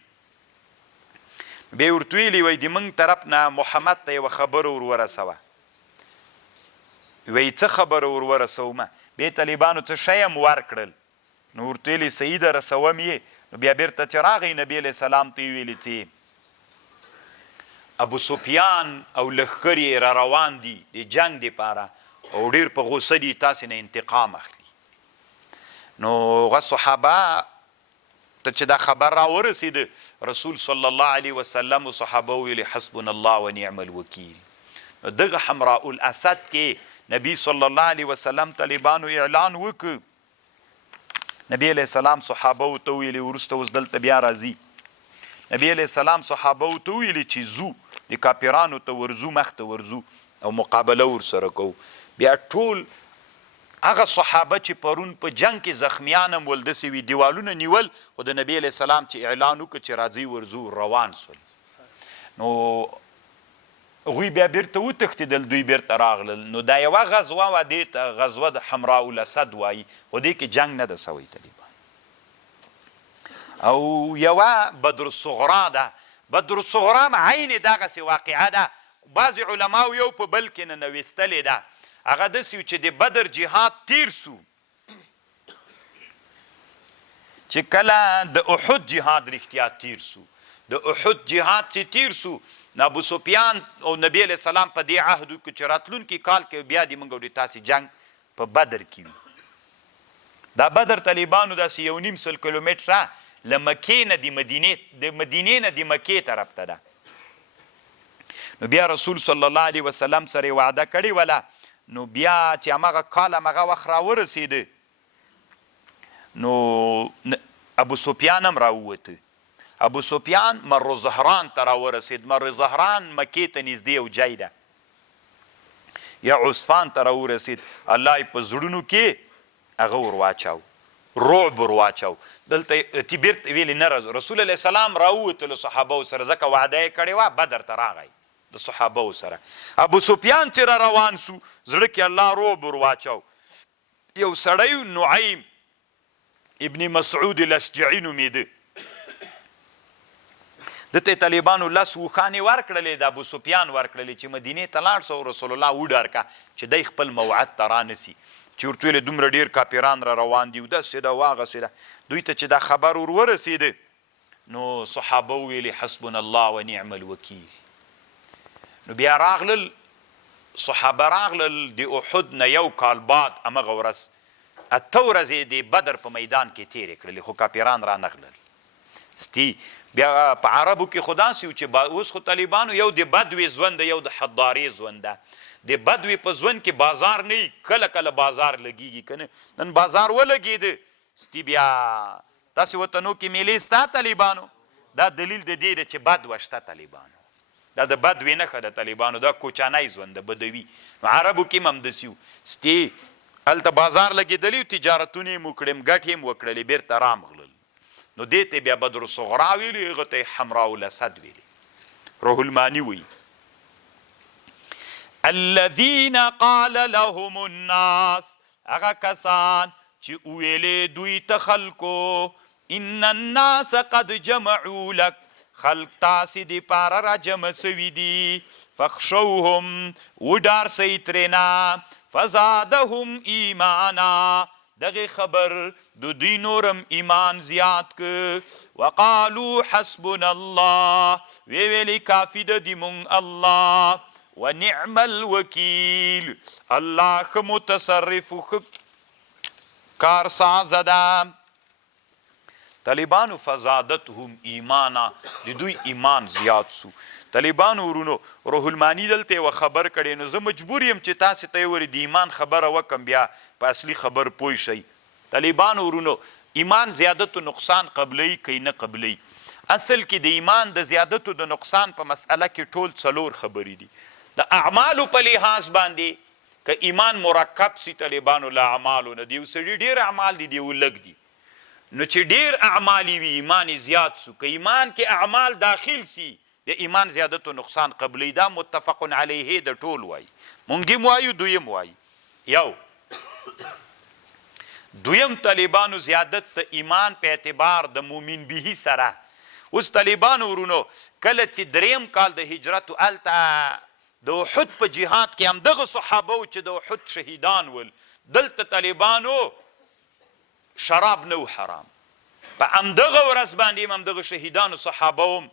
بیا یې ورته ویلې وایي د موږ طرف نه محمد ته یوه خبره ور ورسوه. وایي څه خبره ور ورسومه بیا طالبانو څه شی هم ورکړل. نو ورته ویلې صحیح ده رسوم یې. نو بیا بیرته چې راغی نبي علیه السلام ته یې ویلې چې ابو سفیان او لښکر یې را روان دي د جنګ دپاره او ډېر په غوسه دي تاسې نه انتقام اخلي. نو هغه صحابه ته چې دا خبر راورسېده رسول صلی الله علیه وسلم و صحابه ویلې حسبنا الله ونعم الوکیل. نو دغه حمراء الاسد کې نبی صلی الله علیه وسلم طالبانو اعلان وکړ. نبی علیه السلام صحابه ته ویلې وروسته اوس دلته بیا راځي. نبی علیه السلام صحابه ته ویلې چې ځو د کاپیرانو ته ورځو مخ ته ورځو او مقابله ورسره کوو. بیا ټول هغه صحابه چې پرون په جنگ کې زخمیان هم ول داسې وي دیوالونه نیول خو د نبی علیه السلام چې اعلان وکړه چې راځئ ورځو روان سول نو هغوی بیا بیرته وتښتېدل دوی بیرته راغلل نو دا یوه غزوه وه دې ته غزوه د حمراء الاسد وایي خو دې کې جنگ نه ده سوی طالبان او یوه بدر الصغرا ده بدر الصغرا عین دغسې واقعه ده بعضې علماو یو په بل کې ننویستلې ده هغه داسې چې د بدر جهاد تیر سو چې کله د احد جهاد رښتیا تیر سو د احد جهاد چې تیر سو نو ابو سفیان او نبی علیه السلام په دې عهد وکړو چې راتلونکي کال کې بیا دې موږ او د تاسې جنګ په بدر کې وي دا بدر طالبانو داسې 1.5 کیلومتره له مکې نه د مدینې نه د مکې طرف ته ده نو بیا رسول صلی الله علیه وسلم سره وعده کړې وله نو بیا چې همغه کال همغه وخت راورسېده نو ابو سفیان هم راووته ابو سفیان مر زهران ته راورسېد مر زهران مکې ته نږدې یو ځای ده یا عصفان ته راورسېد الله یې په زړونو کې هغه ور واچاو رعب ور واچاو دلته بیرته ویلې نه رسول علیه السلام راووتلو صحابو سره ځکه وعده یې کړې وه بدر ته راغی د صحابو سره ابو سفیان چې را روان سو زړه کې الله رعب ور واچاو یو سړی نعیم ابن مسعود الاشجعي نومېده دته طالبانو لس وخانې ورکړلې د ابو سفیان ورکړلې چې مدینې ته لاړ سو رسول الله وډار کا چې دی خپل موعد ته رانسي چې ورته ویلې دومره ډېر کاپیران را روان دي داسې ده واغسې ده دوی ته چې دا خبر ور ورسېده نو صحابه وویلې حسبنا الله ونعم الوکیل نو بیا راغلل صحابه راغلل د احد نه یو کال بعد همغه ورځ 8 ورځې د بدر په میدان کې تېرې کړلې خو کاپیران را نغلل ستی بیا په عربو کې خو داسې و چې اوس خو طالبانو یو د بدوي ژوند ده یو د حضارې ژوند ده د بدوي په ژوند کې بازار نه وي کله کله بازار لګېږي که نه نن بازار ولګېده ستی بیا تاسې وطنو کې میلې ستا طالبانو دا دلیل د دې ده چې بد وشته طالبانو دا د بدوي نښه ده طالبانو دا کوچانی ژوند ده بدوي نو عربو کې هم همداسې و ستی هلته بازار لګېدلی و تجارتونه یې مو کړې ګټې یې م وکړلې بېرته رامغلل نو دې ته بیا بدر الصغرا ویلي هغه ته یې حمراء الاسد ویلي روح المانی وی الذین قال لهم الناس هغه کسان چې وویلې دوی ته خلکو ان الناس قد جمعوا لک خلق تاسې دپاره را جمع سوي دي فخشوهم وډار سئ ترېنه فزادهم ایمانا دغه خبر د دوی نورم ایمان زیات که وقالو حسبنا الله ویلې کافي ده د مونږ الله ونعم الوکیل الله ښه متصرف و ښه کارسازه ده طالبانو فزادتهم ایمانا د دوی ایمان زیات سو طالبانو ورونو روح المانی دلته یوه خبر کړی نو زه مجبور یم چې تاسې ته یې ورې د ایمان خبره وکم بیا په اصلي خبر پوه شئ طالبانو ورونو ایمان زیادت و نقصان قبلوي که نه قبلوي اصل کې د ایمان د زیادت و د نقصان په مسئله کې ټول 4 خبرې دي د اعمالو په لحاظ باندې که ایمان مرکب سي طالبانو له اعمالو نه د یو سړي ډېر اعمال دي د یو لږ دي نو چې ډېر اعمال وي ایمان زیات سو که ایمان کې اعمال داخل سي د ایمان زیادت و نقصان قبلوي دا متفق علیه د ټول وایي مونږ هم وایو دوی هم وایي یو دویم طالبانو زیادت د ایمان په اعتبار د مومن بهي سره اوس طالبانو ورونو کله چې 3 کال د هجرت هلته د احد په جهاد کې همدغه صحابه و چې د احد شهیدان ول دلته طالبانو شراب نه و حرام په همدغه ورځ باندې هم همدغه شهیدانو صحابه هم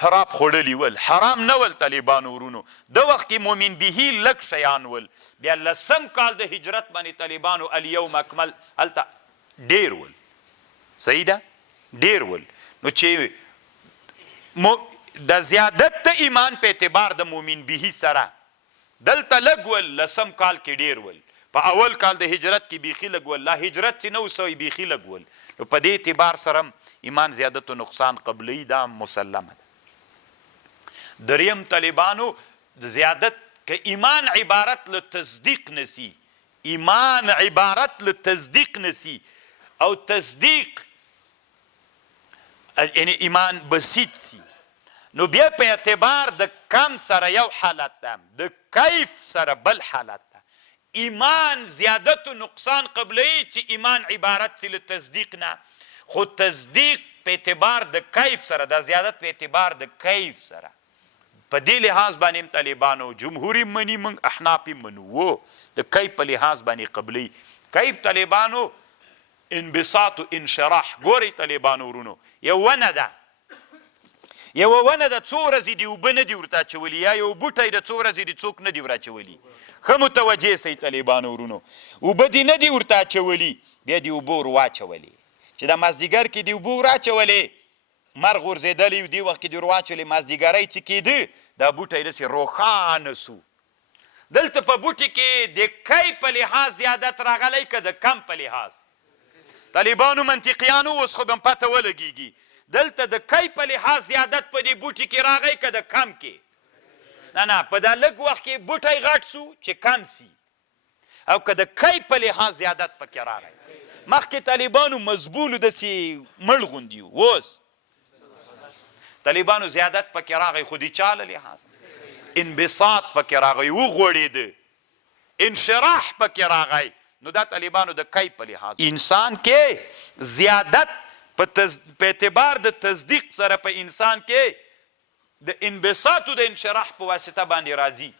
شراب خوړلي ول حرام نه ول طالبانو ورونو د وخت کې مومن بهي لږ شیان ول بیا 10 کال د هجرت باندې طالبانو الیوم اکمل هلته ډېر ول صحیح ده ډېر ول نو چې د زیادت د ایمان په اعتبار د مومن بهي سره دلته لږ ول 10 کال کې ډېر ول په اول کال د هجرت کې بیخي لږ ول لا هجرت چې نه وسوی بیخي لږ ول نو په دې اعتبار سره ایمان زیادت و نقصان قبلوي دا مسلمه ده دریم طالبانو د زیادت که ایمان عبارت له تصدیق نسی ایمان عبارت له تصدیق نسی او تصدیق یعنی ایمان بسیط سی، نو بیا په اعتبار د کم سره یو حالت ده، د کیف سره بل حالت ده. ایمان زیادت و نقصان قبلوي چې ایمان عبارت سی له تصدیق نه، خو تصدیق په اعتبار د کیف سره ده، زیادت په اعتبار د کیف سره. په دې لحاظ باندې طالبانو جمهوري مني، موږ احناف منو د کیف په لحاظ باندې قبلي. کیف طالبانو انبساط و انشراح. ګورئ طالبانو ورونو، یو ونه ده، یوه ونه ده، څو ورځې دې اوبه نه دي ورته اچولي، یا یو بوټی ده څو ورځې دې څوک نه دي ور اچولي. ښه متوجه سئ طالبانو ورونو، اوبه دې نه دي ورته اچولي، بیا دې اوبه ور واچولې. چې د مازدیګر کې دې اوبه ور اچولې، مرغ غورځېدلی و، دې وخت کې دې ور واچولې، مازدیګری چې کېده دا بوټی داسې روښانه سو. دلته په بوټي کې د کی په لحاظ زیادت راغلی که د کم په لحاظ؟ طالبانو منطقیانو اوس خو به م پته ولګېږي، دلته د کی په لحاظ زیادت په دې بوټي کې راغی که د کم کې؟ نه، په دا لږ وخت کې بوټی غټ سو چې کم سی، او که د کی په لحاظ زیادت پکې راغی. مخکې طالبانو مزبولو داسې مړ غوندي و، اوس طالبانو زیادت پکې راغی، خو د چا له لحاظ انبساط پکې راغی، وغوړېده، انشراح پکې راغی. نو دا طالبانو د کی په لحاظ. انسان کې زیادت په اعتبار د تصدیق سره په انسان کې د انبساط و د انشراح په واسطه باندې راځي.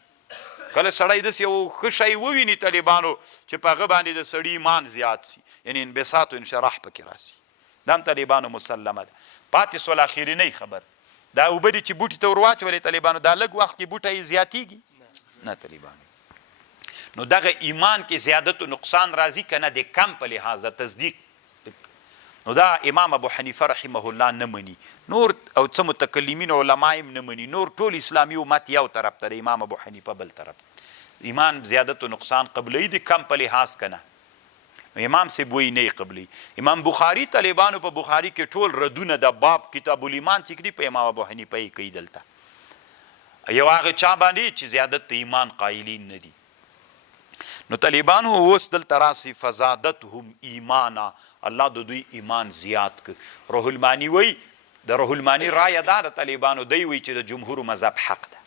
کله سړی داسې یو ښه شی وویني طالبانو چې په هغه باندې د سړي ایمان زیات سي، یعنی انبساط و انشراح پکې راسي. دا هم طالبانو مسلمه ده. پاتې سول اخرینۍ خبر، دا اوبه دي چې بوټي ته ور واچولې طالبانو، دا لږ وخت کې بوټی زیاتېږي؟ نه طالبانو. نو دغه ایمان کې زیادت و نقصان راځي که نه؟ د کم په لحاظ د تصدیق. نو دا امام ابو حنیفه رحمه الله نه مني، نور او څه متکلمین علما هم نه مني، نور ټول اسلامي امت یو طرف ته د امام ابو حنیفه بل طرف ته. ایمان زیادت و نقصان قبلوي د کم په لحاظ که نه؟ امام صاحب وایي نه قبلي. امام بخاري طالبانو په بخاري کې ټول ردونه د باب کتاب الایمان چې کړي په امام ابو حنیفه یې کوي. دلته یو هغه چا باندې چې زیادت د ایمان قایلین نه دي. نو طالبانو اوس دلته راسي فزادتهم ایمانا، الله د دوی ایمان زیات که. روح المانی وی، د روح المانی رایه دا د طالبانو، دی وی چې د جمهور مذهب حق ده.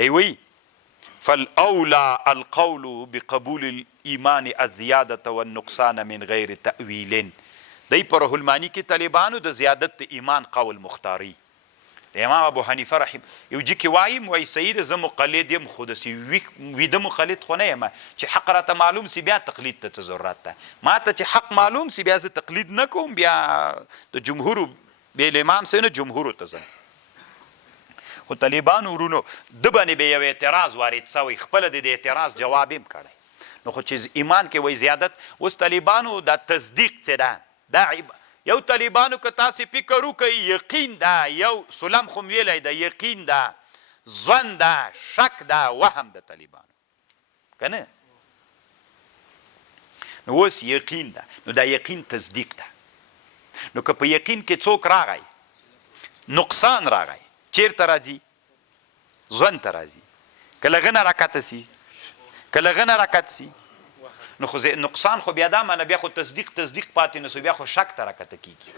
دی وی فالاولا القول بقبول الایمان الزیادة والنقصان من غیر تأویل. دی په روح المانی کې طالبانو د زیادت د ایمان قول مختاری. امام ابو حنیفه رحم یو جی کې وایم، وایي سید زه مقلد یم، خو داسې ویده مقلد خو نه یم چې حق راته معلوم سی بیا تقلید ته څه ضرورت ده. ما ته چې حق معلوم سی بیا زه تقلید نه کوم، بیا د جمهورو بې له امام صاحب نه جمهورو ته ځم. خو طالبانو ورونو ده باندې به یو اعتراض وارد سوی، خپله د دې اعتراض جواب هم کړی. نو خو چې ایمان کې وایي زیادت، اوس طالبانو دا تصدیق څه ده؟ دا یو طالبانو که تاسې فکر وکړئ، یقین ده، یو سلم خو م ویلی ده، یقین ده، ظن ده، شک ده، وهم ده طالبانو، که نه؟ نو اوس یقین ده، نو دا یقین تصدیق ده. نو که په یقین کې څوک راغی نقصان راغی، چیرته راځي؟ ظن ته راځي. که له هغه نه راکته سي، که له هغه نه راکت سي، نو خو نقصان خو بیا دا معنی بیا خو تصدیق پاتې نه سو، بیا خو شک ته راکته کېږي.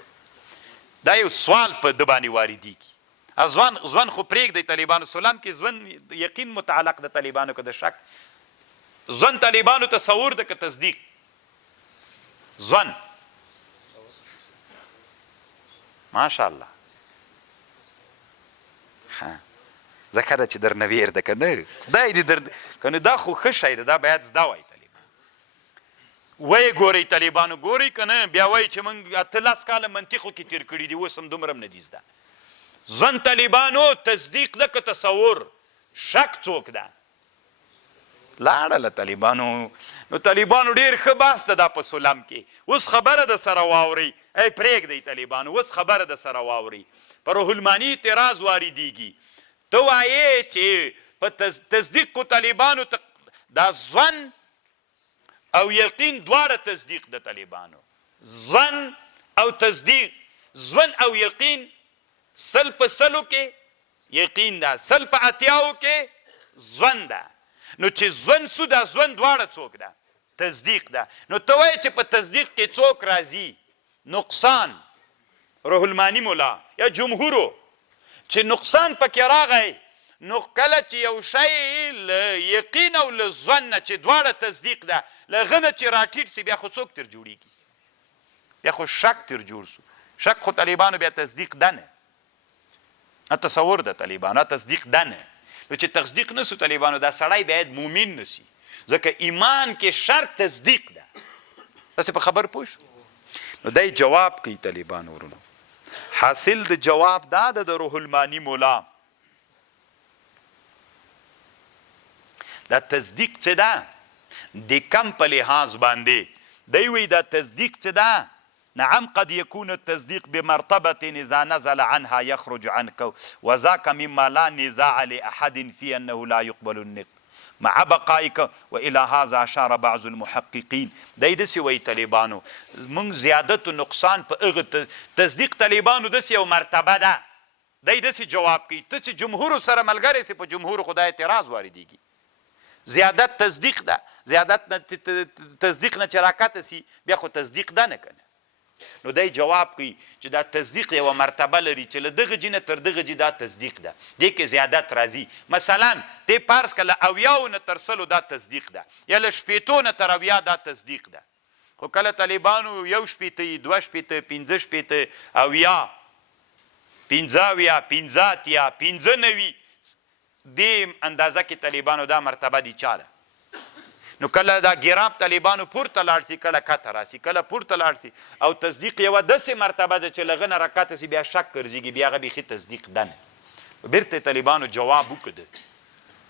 دا یو سوال په ده باندې واردېږي. ځوان خو پرېږدئ طالبانو، سلام کې ځوان یقین متعلق د طالبانو که د شک؟ ځوان طالبانو تصور ده که تصدیق؟ ځوان ماشاءالله ځکه ده چې درنه ویر ده که نه؟ خدای دې که نه دا خو ښه شی ده، دا باید زده وای. وی ګورئ طالبانو، ګورئ که نه بیا وایي چې موږ 18 کاله منطقو کې تیر کړي دي، اوس هم دومره هم نه دي زده. ځوان طالبانو تصدیق ده که تصور؟ شک څوک ده؟ لاړله طالبانو. نو طالبانو ډېر ښه بحث ده دا په سلم کې. اوس خبره د سره واورئ، ای پرېږدئ طالبانو، اوس خبره د سره واورئ. په روح المانی اعتراض واردېږي، ته وایې چې په تصدیق کو طالبانو دا ځوان او یقین دواړه تصدیق د طالبانو. ظن او تصدیق، ظن او یقین 100 په 100 کې یقین ده، 100 په 80 کې ظن ده. نو چې ژوند سو دا ژوند دواړه څوک ده تصدیق ده نو ته وایې چې په تصدیق کې څوک راځي نقصان روح المانی مولا یا جمهورو چې نقصان پکې راغی نو کله چې یو شی له یقین او له ظن نه چې دواړه تصدیق ده له هغه نه چې راټیټ سي بیا خو څوک تر جوړېږي بیا خو شک تر جوړ سو شک خو طالبانو بیا تصدیق ده نه تصور ده طالبانو تصدیق ده نه نو چې تصدیق نه سو طالبانو دا سړی باید مومن نه سي ځکه ایمان کې شرط تصدیق ده تاسې په خبر پوه شو نو دی جواب کوي طالبانو ورونو حاصل د جواب دا ده د روح المانی مولا دا تصدیق څه ده د کم په لحاظ باندې دی وی دا تصدیق څه ده نعم قد يكون التصديق بمرتبة إذا نزل عنها يخرج عنك وذاك مما لا نزاع لأحد في أنه لا يقبل النقد مع بقائك وإلى هذا أشار بعض المحققين دی داسې وایي طالبانو موږ زیادت و نقصان په هغه تصدیق طالبانو داسې یو مرتبه ده دی داسې جواب کوي ته چې جمهورو سره ملګری سي په جمهورو خو دا اعتراض واردېږي زیادت تصدیق ده زیادت نه تصدیق نه چې راکته سي بیا خو تصدیق ده نه کنه نو دی جواب کوي چې دا تصدیق یوه مرتبه لري چې له دغه جي نه تر دغه جي دا تصدیق ده دې کې زیادت راځي مثلا تی پارس که له اویاو نه تر سلو دا تصدیق ده یا له شپېتو نه تر اویا دا تصدیق ده خو کله طالبانو یو شپېته یي دوه شپېته پنځه شپېته اویا پنځه اویا پنځه اتیا پنځه نوي دې اندازه کې طالبانو دا مرتبه دي چا ده نو کله دا ګراب طالبانو پورته لاړ سي کله کته راسي کله پورته لاړ سي او تصدیق یوه داسې مرتبه ده چې له هغه نه راکته سي بیا شک ګرځېږي بیا هغه بیخي تصدیق ده نه بیرته طالبانو جواب وکړه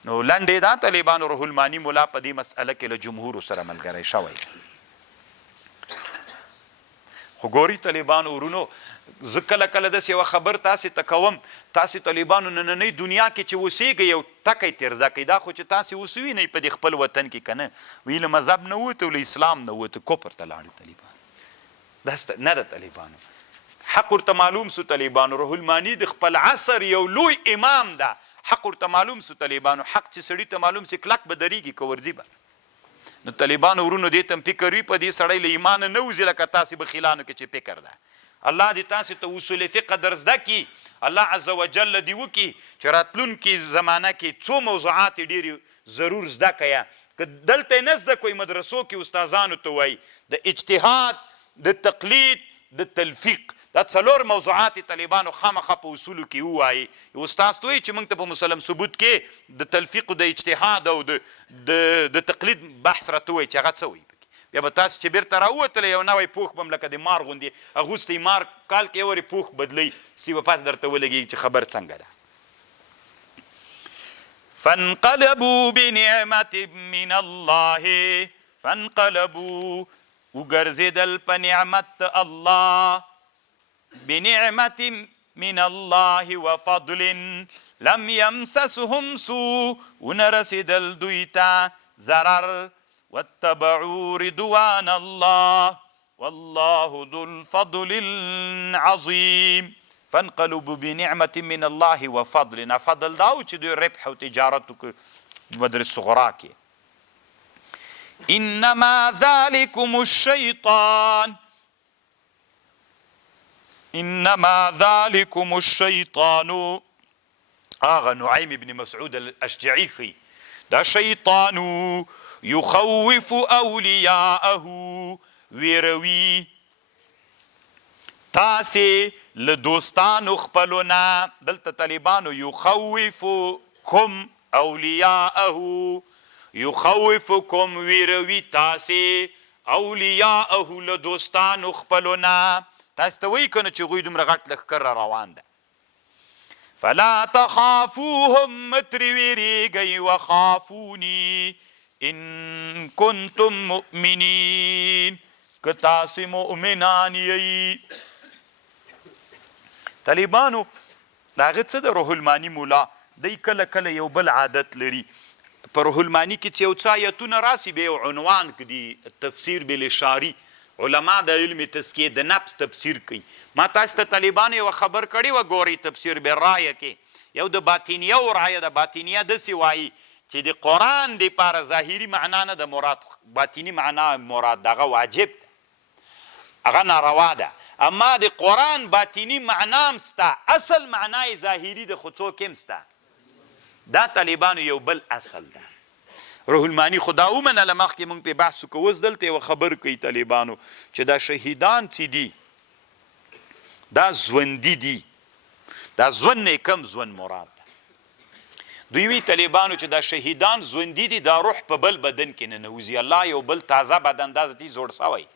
نو لنډې دا طالبانو روح المانی مولا په دې مسئله کې له جمهورو سره ملګری شوی خو ګوري طالبانو ورونو زه کله کله داسې یوه خبر تاسې ته کوم تاسې طالبانو نننۍ دنیا کې چې اوسېږئ یو ټکی تېرزه کوي دا خو چې تاسې اوس وینئ په دې خپل وطن کې که نه وی له مذهب نه ووته له اسلام نه ووته کفر ته لاړې طالبان دا نه ده طالبانو حق ورته معلوم سو طالبانو روح المانی د خپل عصر یو لوی امام ده حق ورته معلوم سو طالبانو حق چې سړي ته معلوم سي کلک به درېږي که ورځي به نو طالبانو ورونو دې ته هم فکر وي په دې سړی له ایمانه نه وځي لکه تاسې بخیلانو کې چې فکر ده الله دې تاسې ته اصول فقه در زده کړي الله عز وجل دې وکړي چې راتلونکي زمانه کې څو موضوعات ډېرې ضرور زده کړه که دلته یې نه زده کوئ مدرسو کې استادانو ته وایي د اجتهاد د تقلید د تلفیق دا څلور موضوعات طالبانو خامخا په اصولو کې ووایي استاذ ته وایي چې موږ ته په مسلم ثبوت کې د تلفیق د اجتهاد او د تقلید بحث راته وایي چې هغه څه وایي بیا به تاسو چې بیرته راووتلی یو نوی پوښ به هم لکه د مار غوندې اغوستی مار کال کې یو وارې پوښ بدلی سی به پاس درته ولګېږي چې خبر څنګه ده فانقلبوا بنعمة من الله فانقلبوا وګرځېدل په نعمت الله بنعمة من الله وفضل لم يمسسهم سوء ونرسدل دوی ته ضرر واتبعوا رضوان الله والله ذو الفضل العظيم فانقلبوا بنعمة من الله وفضل فضل داو چې دوی ربح او تجارت بدر الصغرا کې انما ذلكم الشيطان انما ذلكم الشيطان آغا نعيم بن مسعود الاشجعي خي دا شيطان يخوف اولیاءه ویروي تاسې له دوستانو خپلونه دلته طالبانو يخوفكم اولیاءه يخوفكم ویروي تاسې اولیاءه له دوستانو خپلونه تاسې ته وایي که نه چې هغوی دومره غټ لښکر را روان ده فلا تخافوهم مترې ویرېږئ وخافوني ان کنتم مؤمنین که تاسې مؤمنان یی طالبانو د هغه څه د روح المانی مولا دی کله کله یو بل عادت لري په روح المانی کې چې یو څه آیتونه راسي بیا یو عنوان کړي تفسیر بالاشاري علما د علم تزکیه د نفس تفسیر کوي ما تاسو ته طالبانو یوه خبر کړې وه ګورئ تفسیر بالرایه کې یو د باطینیه و رایه د باطینیه داسې وایي چې د قرآن دپاره ظاهري معنا نه د مراد باطني معنا مراد دغه واجب ده هغه ناروا ده اما د قرآن باطني معنا هم سته اصل معنای ظاهري د خو څوک هم سته دا طالبانو یو بل اصل ده روح المانی خدا ومنله مخکې موږ پې بحث وکړو اوس دلته یوه خبر کوي طالبانو چې دا شهیدان چې دي دا ژوندي دي دا ژوند نه کم ژوند مراد ده دوی وی طالبانو چې دا شهیدان ژوندي دي دا روح په بل بدن کې ننوځي الله یو بل تازه بدن دا ځتي زوړ سوی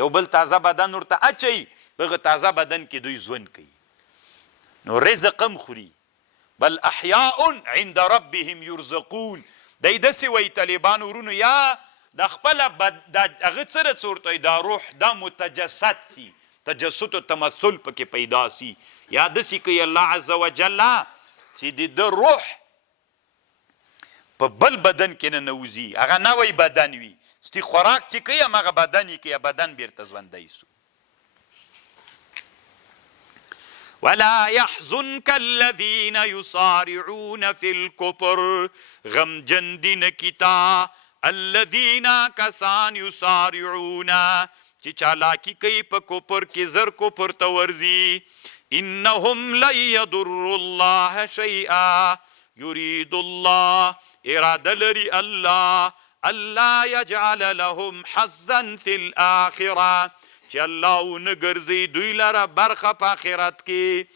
یو بل تازه بدن ورته اچوي دغه تازه بدن کې دوی ژوند کوي نو رزق هم خوري بل احیاء عند ربهم یرزقون دی داسې وایي طالبانو ورونو یا د خپله هغه څه رڅ ورته وایي دا روح دا متجسد سي تجسد و تمثل پکې پیدا سي یا داسې کوي الله عز وجل چې د ده روح په بل بدن کې ننوځي هغه نوی بدن وي ستی خوراک چې کوي همغه بدن یې کوي بدن بیرته ژوندی سو ولا يحزنك الذين يصارعون في الكفر غم جندن کتا الذين کسان يصارعون چې چالاکی کوي په کفر کې زر کفر ته ورځي انهم لن يضروا الله شيئا يريد الله اراده لري الله الله يجعل لهم حظا في الاخره چې الله ونه ګرځي دوی لره برخه په آخرت کې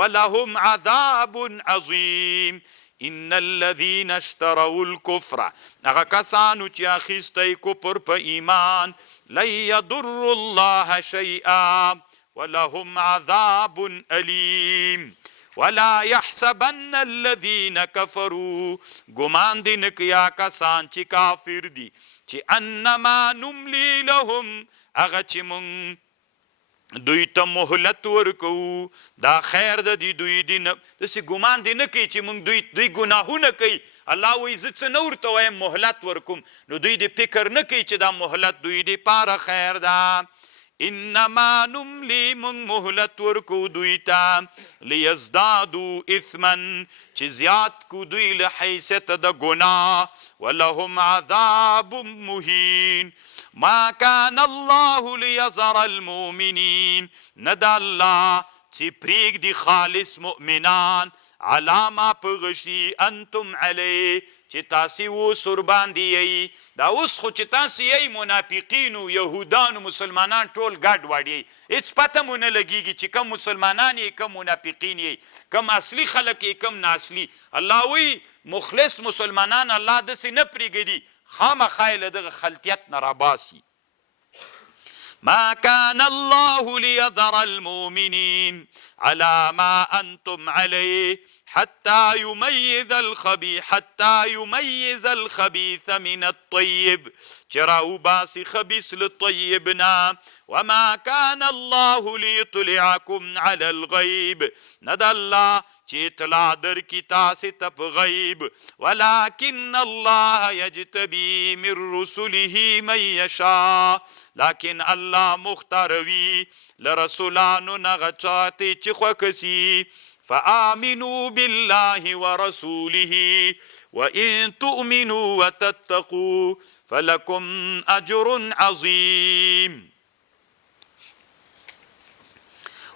ولهم عذاب عظیم ان الذين اشتروا الكفر هغه کسانو چې اخیستی کفر په ایمان لن يضروا الله شيئا ولهم عذاب الیم ولا يحسبن الذين كفروا ګمان دې نه کیا کسان چې کافر دي چې انما نملي لهم هغه چې مونږ دوی ته مهلت ورکوو دا خیر د دې دوی دي داسې ګمان دې نه کوي چې مونږ دوی ګناهونه کوي الله وایي زه څه نه ورته وایم مهلت ورکوم نو دوی دې فکر نه کوي چې دا مهلت دوی دپاره خیر ده انما نملی من مهلت ورکو دوی ته لیزدادو اثما چې زیات کو دوی له حیثیت د ګناه ولهم عذاب مهین ما كان الله ليذر المؤمنين ند الله چې پریږدي خالص مؤمنان علامه پغشي انتم علیه چې تاسې اوس ورباندې یی دا اوس خو چې تاسې یی منافقینو یهودانو مسلمانان ټول ګډ وډ یی هېڅ پته مو نه لګېږي چې کم مسلمانان یې کم منافقین یی کم اصلي خلک یې کم ناصلي الله وی مخلص مسلمانان الله داسې نه پرېږدي خامخا یې له دغه خلطیت نه راباسي ما كان الله ليذر المؤمنين على ما أنتم عليه حتى يميز الخبيث من الطيب چراو باسی خبیث للطيبنا وما كان الله ليطلعكم على الغيب ند الله چې اطلاع در کی تاسې ته په غیب ولكن الله يجتبي من رسله من يشاء لكن الله مختاروي لرسولانو نغه چاته چې خوښ سي فآمنوا بالله ورسوله وإن تؤمنوا وتتقوا فلكم أجر عظيم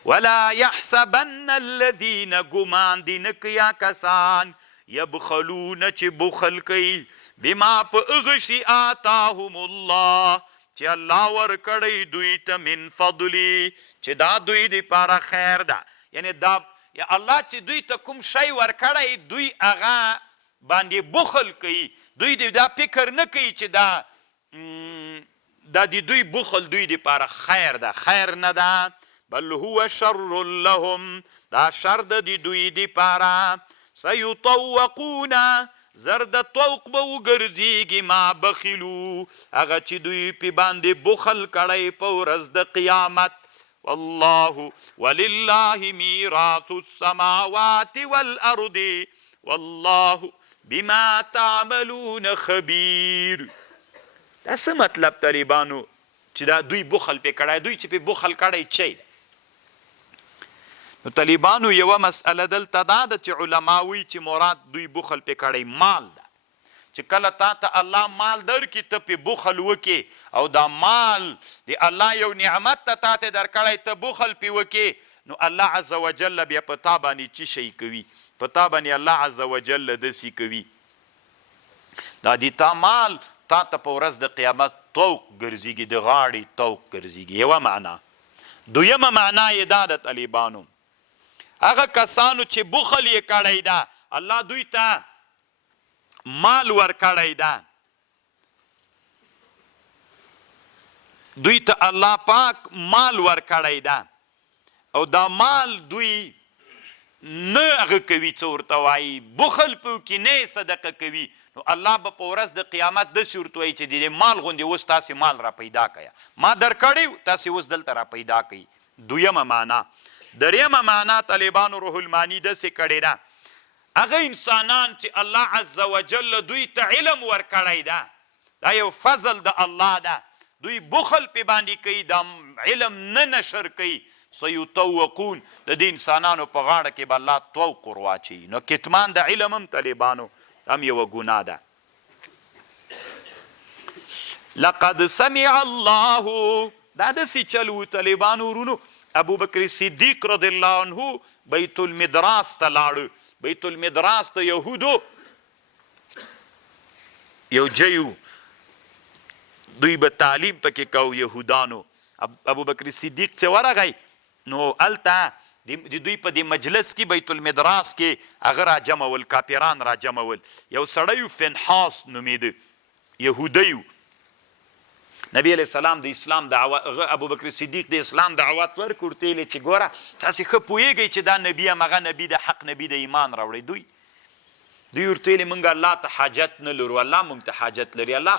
ولا يحسبن الذين قمان دينك يا كسان يبخلون چه بخل كي بما پاغشي آتاهم الله چه الله ورکڑی دوی تا من فضلی چه دا دوی دی پارا خیر دا یعنی دا یا الله چې دوی ته کوم شی ورکړی دوی هغه باندې بخل کوي دوی دا فکر نه کوي چې دا د دوی بخل دوی دپاره خیر ده خیر نه ده بل هو شر لهم دا شر ده د دوی دپاره سیطوقون زر د طوق به وګرځېږي ما بخلو هغه چې دوی پې باندې بخل کړی په ورځ د قیامت والله ولله ميراث السماوات والأرض والله بما تعملون خبير دا څه مطلب طالبانو چې دا دوی بخل پې کړی دوی چې پې بخل کړی چی نو طالبانو یوه مسئله دلته دا ده چې علما وایي چې مراد دوی بخل پې کړی مال ده چې کله تا ته الله مال درکړي ته پې بخل وکې او دا مال د الله یو نعمت ته تا ته درکړی ته بخل پې وکې نو الله عز وجل بیا په تا باندې څه شی کوي په تا باندې الله عز وجل داسې کوي دا د تا مال تا ته په ورځ د قیامت طوق ګرځېږي د غاړې طوق ګرځېږي یوه معنا دویمه معنا یې دا د طالبانو هغه کسانو چې بخل یې کړی ده الله دوی ته مال ورکړی ده دوی ته الله پاک مال ورکړی ده او دا مال دوی نه هغه کوي څه ورته وایي بخل په کې نه صدقه کوي نو الله به په ورځ د قیامت داسې ورته وایي چې د مال غوندې اوس تاسې مال را پیدا کړه ما درکړی تاسې اوس دلته را پیدا کوي دویمه معنا دریمه معنا طالبانو روح المانی داسې کړې ده هغه انسانان چې الله عز وجل دوی ته علم ورکړی ده دا یو فضل د الله ده دوی بخل پې باندې کوي دا علم نه نشر کوي سیطوقون د دې انسانانو په غاړه کې به الله طوق ور واچوي نو کتمان د علم هم طالبانو هم یوه ګناه ده لقد سمع الله دا داسې چل و طالبانو ورونو ابوبکر صدیق رضی الله عنه بیت المدراس ته لاړه بیت المدراس ته یهودو یو جیو دوی به تعلیم پکې کو یهودانو ابوبکر صدیق چې ورغی نو هلته د دوی په دې مجلس کې بیت المدراس کې هغه را جمعول کاپیران را جمعول یو سړی فنحاس نومېده یهودی نبی علیه السلام د اسلام هغه ابوبکر صدیق د اسلام دعوت ورکړ ورته یې چې ګوره تاسې ښه پوهېږئ چې دا نبي همغه نبي د حق نبي د ایمان راوړی دوی ورته ویلې موږ الله ته حاجت نه لرو الله موږ ته حاجت لري الله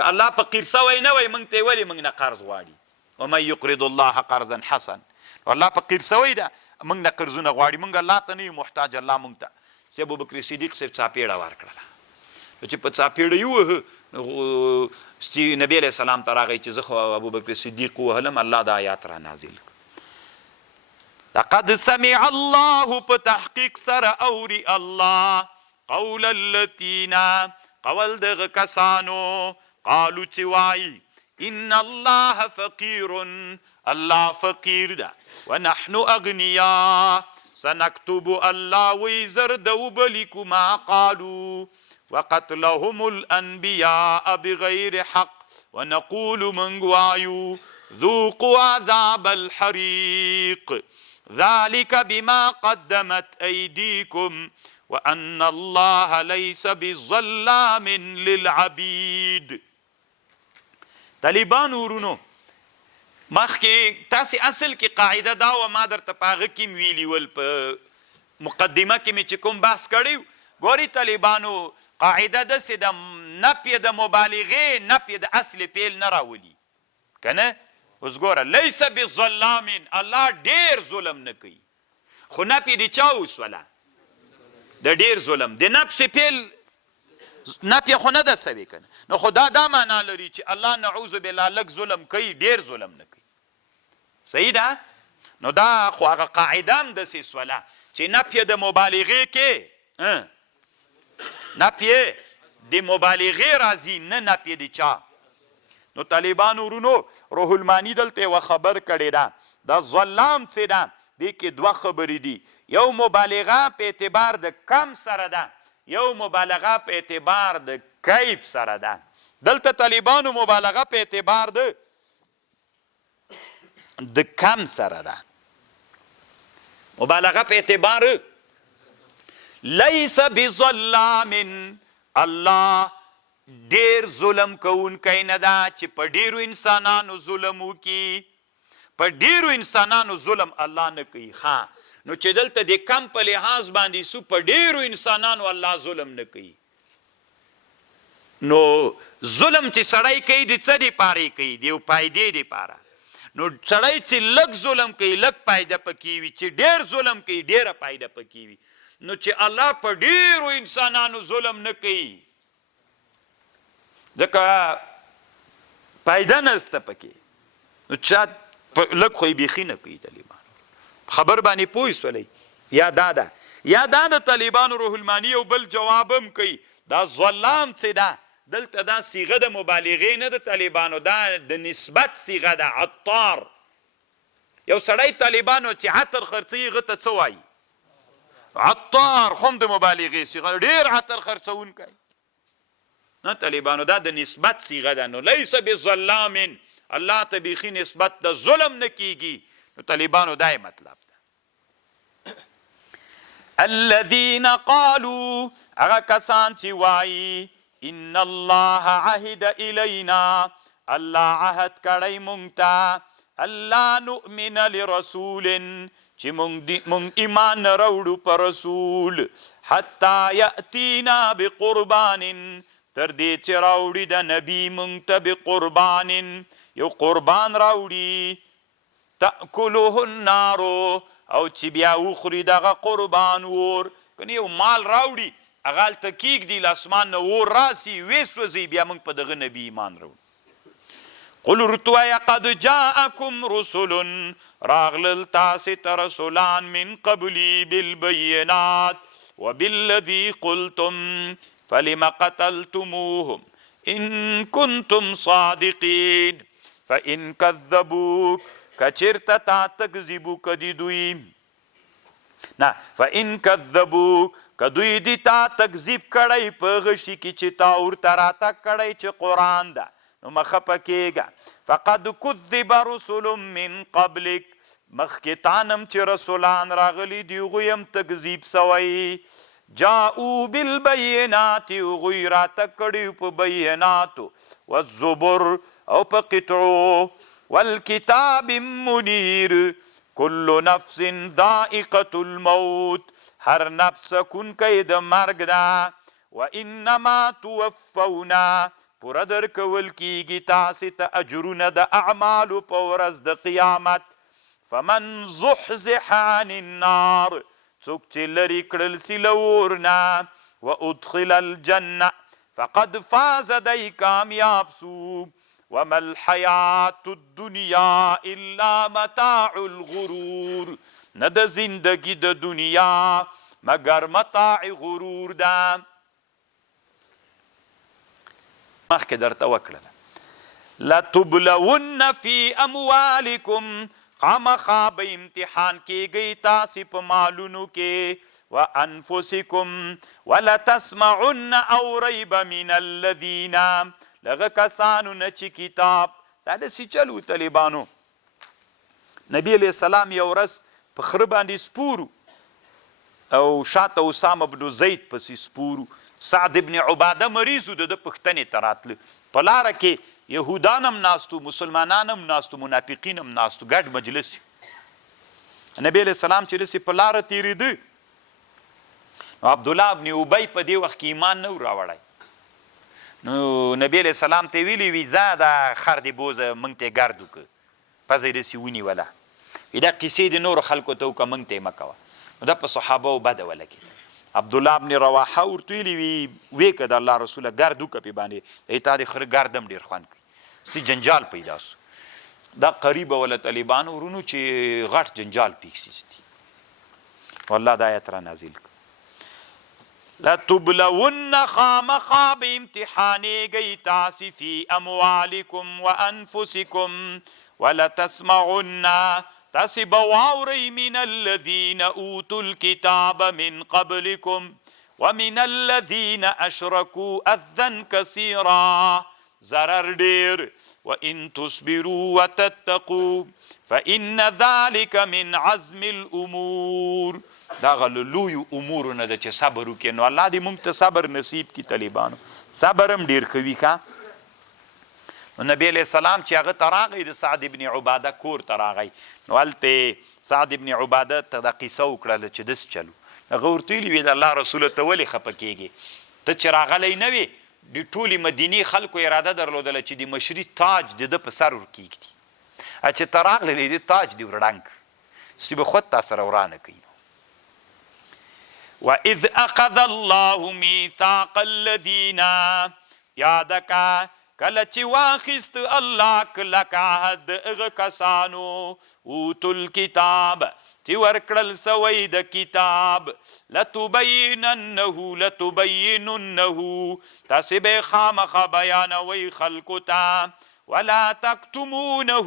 که الله فقیر سوی نه وی موږ ته یې ولې موږ نه قرض غواړي ومن یقرض الله قرضا حسن الله فقیر سوی ده موږ نه قرضونه غواړي موږ الله ته نه یو محتاج الله موږ ته چې ابوبکر صدیق صاحب څاپېړه ورکړله چې په څاپېړه یې ووهه چې نبي علیه السلام ته راغی چې زه خو ابوبکر صدیق ووهلم الله دا آیات را نازل لقد سمع الله په تحقیق سره اوري الله قول الذین قول دغه کسانو قالو چې وایي ان الله فقیر الله فقیر ده ونحن اغنیا سنكتب الله ویزر دو بلیکو ما قالوا وقتلهم الانبیاء بغیر حق ونقول منگوایو ذوقوا عذاب الحریق ذلك بما قدمت ایدیکم وان الله ليس بظلام للعبید طالبان ورونو مخکې تاسې اصل کې قاعده دا وه ما درته په هغه کې م ویلي ول په مقدمه کې مې چې کوم بحث کړی ګورې طالبانو قاعده داسې د نفی د مبالغې نفی د اصل فعل نه راولي که نه اوس ګوره لیس بظلام الله ډېر ظلم نه کوي خو نفی د چا وسوله د ډېر ظلم د نفس فعل نفی خو نه ده سوی کنه نو خو دا معنا لري چې الله نعوذ بالله لږ ظلم کوي ډېر ظلم نه کوي صحیح ده نو دا خو هغه قاعده هم داسې سوله چې نفی د مبالغې کې نفی د مبالغې راځي نه نفی د چا نو طالبانو ورونو روح المانی دلته یوه خبر کړې ده دا ظلام څه ده دې کې دوه خبرې دي یو مبالغه په اعتبار د کم سره ده یو مبالغه په اعتبار د کیف سره ده دلته طالبانو مبالغه په اعتبار د کم سره ده مبالغه په اعتبار لیس بظلام الله ډیر ظلم کوونکی نه ده چې په ډیرو انسانانو ظلم وکړي په ډیرو انسانانو ظلم الله نه کوي ها نو چې دلته د کم په لحاظ باندې سو په ډیرو انسانانو الله ظلم نه کوي نو ظلم چې سړی کوي د څه دپاره کوي د یو فایدې دپاره نو سړی چې لږ ظلم کوي لږ فایده پکې وي چې ډیر ظلم کوي ډیره فایده پکې وي نو چې الله په ډیرو انسانانو ظلم نه کوي ځکه فایده نسته پکې نو چا لږ خو یې بیخي نه کوي طالبانو خبر باندې پوه سولی یا دا ده طالبانو روح المانی یو بل جواب هم کوي دا ظلام څه ده دلته دا صیغه د مبالغې نه د طالبانو دا د نسبت صیغه ده عطار یو سړی طالبانو چې عطر خرڅوي هغه ته څه وایي عطار خو هم د مبالغې صیغه ډېر عطر خرڅوونکی نه طالبانو دا د نسبت صیغه ده نو لیس بظلام الله ته بیخي نسبت د ظلم نه کیږي نو طالبانو دا مطلب ده الذين قالوا هغه کسان چې وایي ان الله عهد الینا الله عهد کړی مونږ ته الله نؤمن لرسول چې مونږ ایمان نه راوړو په رسول حتی یأتینا بقربان تر دې چې راوړي د نبي مونږ ته بقربان یو قربان راوړي تأکله النار او چې بیا وخوري دغه قربان اور کنه یو مال راوړي هغه هلته کیږدي له اسمان نه اور راسي وسوځي بیا موږ په دغه نبي ایمان راوړو قل ورته وایه قد جاءکم رسل راغلل تاسې ته رسولان من قبلي بالبینات وبالذي قلتم فلم قتلتموهم ان كنتم صادقين فان كذبوك کچرته تا تکذیبو کدی دوی نه فان کذبوک کدوی دی تا تکذیب کړی په غشي کې چې تا ورته راته کړی چې قرآن ده نو مخه پکېږه فقد کذب رسل من قبلک مخکې تانم چې رسولان راغلي دي هغوی هم تکذیب سوی جاءو بالبینات هغوی راته کړي په بیناتو والزبر او په قطعو والکتاب منیر کل نفس ذائقة الموت هر نفس کونکی د مرګ ده و انما توفونا پوره درکول کیږي تاسې ته اجرونه د اعمالو په ورځ د قیامت فمن زحزح عن النار څوک چې لرې کړل سي له اور نه وادخل الجنه فقد فاز دی کامیاب سو وما الحیات الدنیا الا متاع الغرور نه د زندگی د دنیا مگر متاع غرور ده مخکې درته وکړله لتبلون فی اموالکم خامخا به امتحان کیږئ تاسې په مالونو کې وانفسکم ولتسمعن او ریب من الذین لغه کسانو نه چې کتاب دا داسې چلو طالبانو نبی علیه السلام یو ورځ په خره باندې سپورو او شاته اسامه بن زید پسې سپورو سعد ابن عباده مریض و د پښتنې ته راتله په لاره کې یهودان هم ناستو مسلمانان هم ناستو منافقین هم ناستو ګډ مجلس نبی علیه السلام چې داسې په لاره تېرېده نو عبدالله ابن ابی په دې وخت کې ایمان نه و راوړی نو نبی علیه السلام ته ویلي وي ځه دا خر دې بوزه موږ ته یې ګرد وکړه پزه یې داسې ونیوله دا قیسې د نورو خلکو ته وکړه موږ ته یې مه کوه نو دا په صحابهو بده ولګېده عبدالله ابن رواحه ورته ویلي وي ویې که د الله رسوله ګرد وکړه پې باندې تا د خره ګرد هم ډېر خوند کوي سی جنجال پیدا سو دا قریبه وله طالبانو ورونو چې غټ جنجال پیښ والله دا آیت را نازل کړ لتبلون خامخا به امتحانیږئ تاسې فی اموالکم وانفسکم ولتسمعن تاسې به واورئ من الذین اوتوا الکتاب من قبلکم ومن الذین اشرکوا اذى کثیرا ضرر ډیر وان تصبروا وتتقوا فان ذلک من عزم الامور دا غلو لوی امورو نه ده چې صبر وکړي نو الله دې موږ ته صبر نصیب کړي طالبانو صبر هم ډېر ښه وي ښه نو نبی علیه السلام چې هغه ته راغی د سعد ابن عباده کور ته راغی نو هلته سعد ابن عباده ته دا قیسه وکړله چې داسې چلو هغه ورته ویلي وي د الله رسوله ته ولې خفه کېږې ته چې راغلی نه وې د ټولې مدینې خلکو اراده درلودله چې د مشري تاج د ده په سر ورکېږدي چې ته راغلی د تاج دې ورړنګ سی به خود تا سره ورانه کوي وَإِذْ أَخَذَ اللَّهُ مِيثَاقَ الَّذِينَ یاد کا کله چې واخیست الله کلک عهد هغه کسانو اوتو الکتاب چې ورکړل سوی د کتاب لتبیننه تاسې به خامخا بیانوئ خلکو ته ولا تکتمونه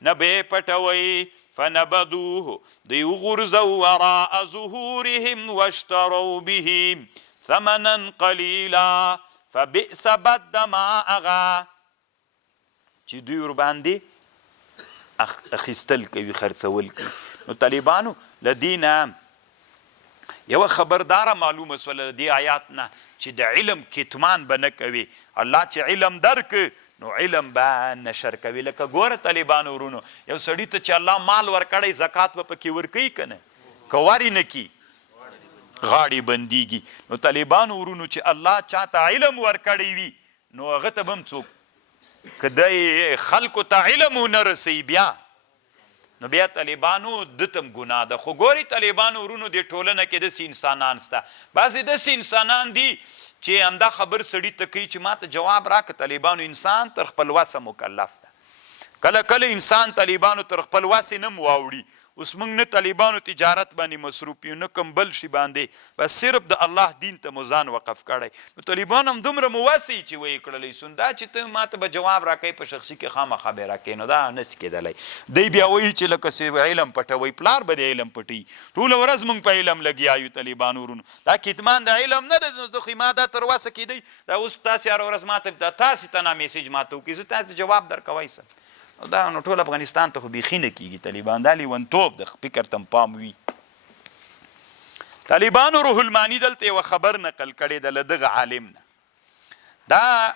نه به یې پټوئ فنبذوه دوی وغورځو وراء ظهورهم واشتروا به ثمنا قلیلا فبئس بد د ما هغه چې دوی ورباندې اخیستل کوي خرڅول کوي. نو طالبانو له دې نه یوه خبرداره معلومه سوله له دې آیات نه چې د علم کتمان به نه کوي. الله چې علم درک نو علم به نشر کوي. لکه ګوره طالبانو ورونو یو سړي ته چې الله مال ورکړی زکات به پکې ورکوي که نه که وارې نه کي غاړې بندیږي. نو طالبانو ورونو چې الله چاته علم ورکړی وي نو هغه ته به هم څوک که دی خلکو ته علم ونه رسوي بیا نو بیا طالبانو دته هم ګناه ده. خو ګوري طالبانو ورونو دې ټولنه کې داسې انسانان شته بعضې داسې انسانان دي چې همدا خبر سړي ته کوي چې ما ته جواب راکړه. طالبانو انسان تر خپل وسه مکلف ده. کله کله انسان طالبانو تر خپل وسې نه واوړي. اوس موږ نه طالبانو تجارت باندې مصروف یو نه کوم بل شي باندې بس صرف د الله دین ته مو ځان وقف کړی. نو طالبان هم دومره مو وسې چې ویې کړلی سون دا چې ته ما ته به جواب راکوې په شخصي کې خامخا به یې راکوې نو دا نسي کېدلی. دی بیا وایي چې لکه علم پټوئ پلار به د علم پټوي. ټوله ورځ موږ په علم لګیا یو طالبانو ورونو. دا کتمان د علم نه ده. نو خو ما دا تر وسه کېدی دا اوس تاسې هره ورځ ما ته تاسې ته نه میسیج ما ته وکړي زه تاسې جواب درکوی سم. دا نو ټول افغانستان ته خو بیخي نه کېږي طالبان. دا لیونتوب د فکر ته پام وي. طالبانو روح المانی دلته یوه خبر نقل کړې ده له دغه عالم نه. دا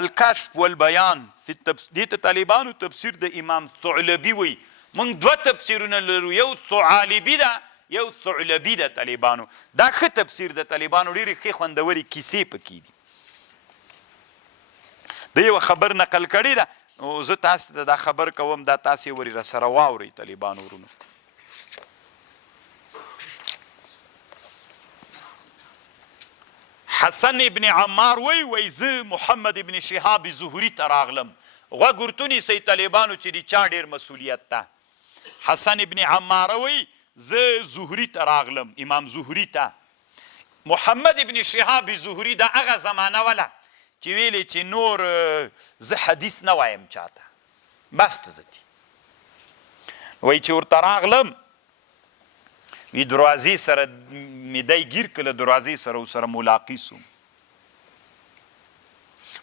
الکشف والبیان دې ته طالبانو تفسیر د امام ثعلبي وایي. موږ دوه تفسیرونه لرو یو ثعالبي ده یو ثعلبي ده. طالبانو دا ښه تفسیر ده. طالبانو ډېرې ښې خوندورې کیسې پکې دي. د یوه خبر نقل کړې ده نو زه تاسو ته دا خبر کوم دا تاسې ورې راسره واورئ طالبانو ورونو. حسن ابن عمار وی زه محمد ابن شهاب زهري ته راغلم. غوږ ورته ونیسئ طالبانو چې د چا ډېر مسؤلیت ده. حسن ابن عماره وی زه زهري ته راغلم امام زهري ته. محمد ابن شهاب زهري دا هغه زمانه وله چې ویلې چې نور زه حدیث نه وایم چاته بس ته زتي. وایي چې ورته راغلم وی دروازې سره مې دی ګیر کړه دروازې سره ورسره ملاقي سوم.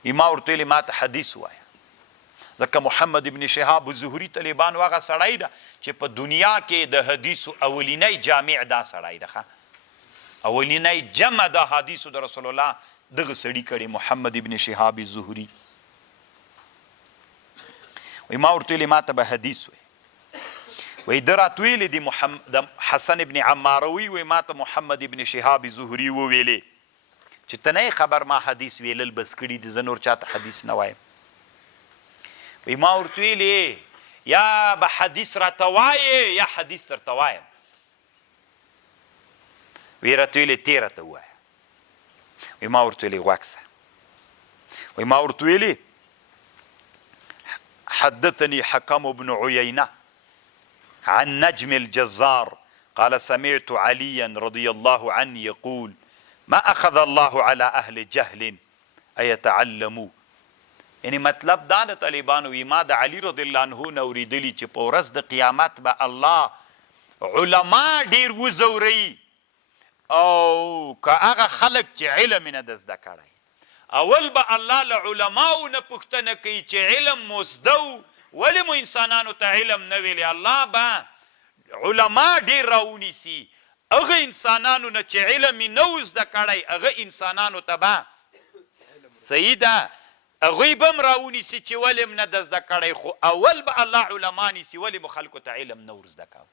وی ما ورته ویلې ما ته حدیث ووایه ځکه محمد ابن شهاب زهري طالبانو هغه سړی ده چې په دنیا کې د حدیثو اولینی جامع دا سړی ده. اولینی جمع د حدیثو د رسول الله دغه سړي کړی محمد ابن شهاب زهري. وی ما ورته ویلې ما ته به حدیث وی. وی ده راته ویلې د حسن ابن عماره وی ما ته محمد ابن شهاب زهري وویلې چې ته نه خبر ما حدیث ویلل بس کړي دي زه نور چاته حدیث نه وایم. وی ما ورته ویلې یا به حدیث راته وایې یا حدیث درته وایم. وی راته ویلې تی راته ووایه. وی ما ورته ویلې غوږ سه. وی ما ورته ویلې حدثني حكم بن عيينة عن نجم الجزار قال سمعت عليا رضي الله عنه يقول ما أخذ الله على أهل جهل أيتعلموا. یعنی مطلب دا د طالبانو وی ما د علي رضی الله عنه نه اورېدلي چې په ورځ د قیامت به الله علما ډېر وزوري او که هغه خلک چې علم یې نه ده زده کړی اول به الله له علماو نه پوښتنه کوي چې علم مو زده ولې مو انسانانو ته علم نه ویلی. الله به علما ډېر راونیسي هغه انسانانو نه چې علم یې نه و زده کړی هغه انسانانو ته به صحیح ده هغوی به هم راونیسي چې ولې م نه ده زده کړی خو اول به الله علما نیسي ولې مو خلکو ته علم نه ور زده کوو.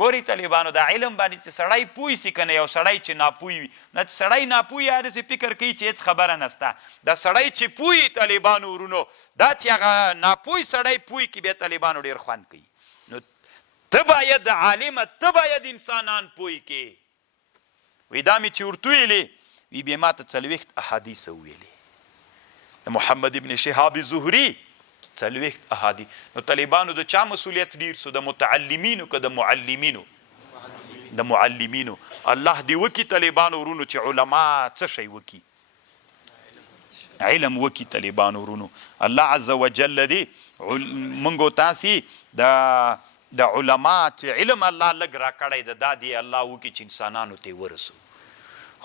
ګوري طالبانو دا علم باندې چې سړی پوه سي که نه یو سړی چې ناپوه وي نه چې سړی ناپوه یا داسې فکر کوي چې هېڅ خبره نسته. دا سړی چې پوه طالبانو ورونو دا چې هغه ناپوه سړی پوه کړي بیا طالبانو ډېر خوند کوي. نو ته باید عالمه ته باید انسانان پوه کړې. وی دا مې چې ورته ویلې وی بیا ما ته 40 احادیث وویلې د محمد ابن شهاب زهري 40 احادیث. نو طالبانو د چا مسؤلیت ډیر سو د متعلمینو که د معلمینو؟ د معلمینو الله دې وکي طالبانو ورونو چې علما څه شی وکي علم وکي طالبانو ورونو الله عز وجل دې منګو تاسې د علما چې علم الله لږ را کړی د دا دې الله وکي چې انسانانو ته ورسو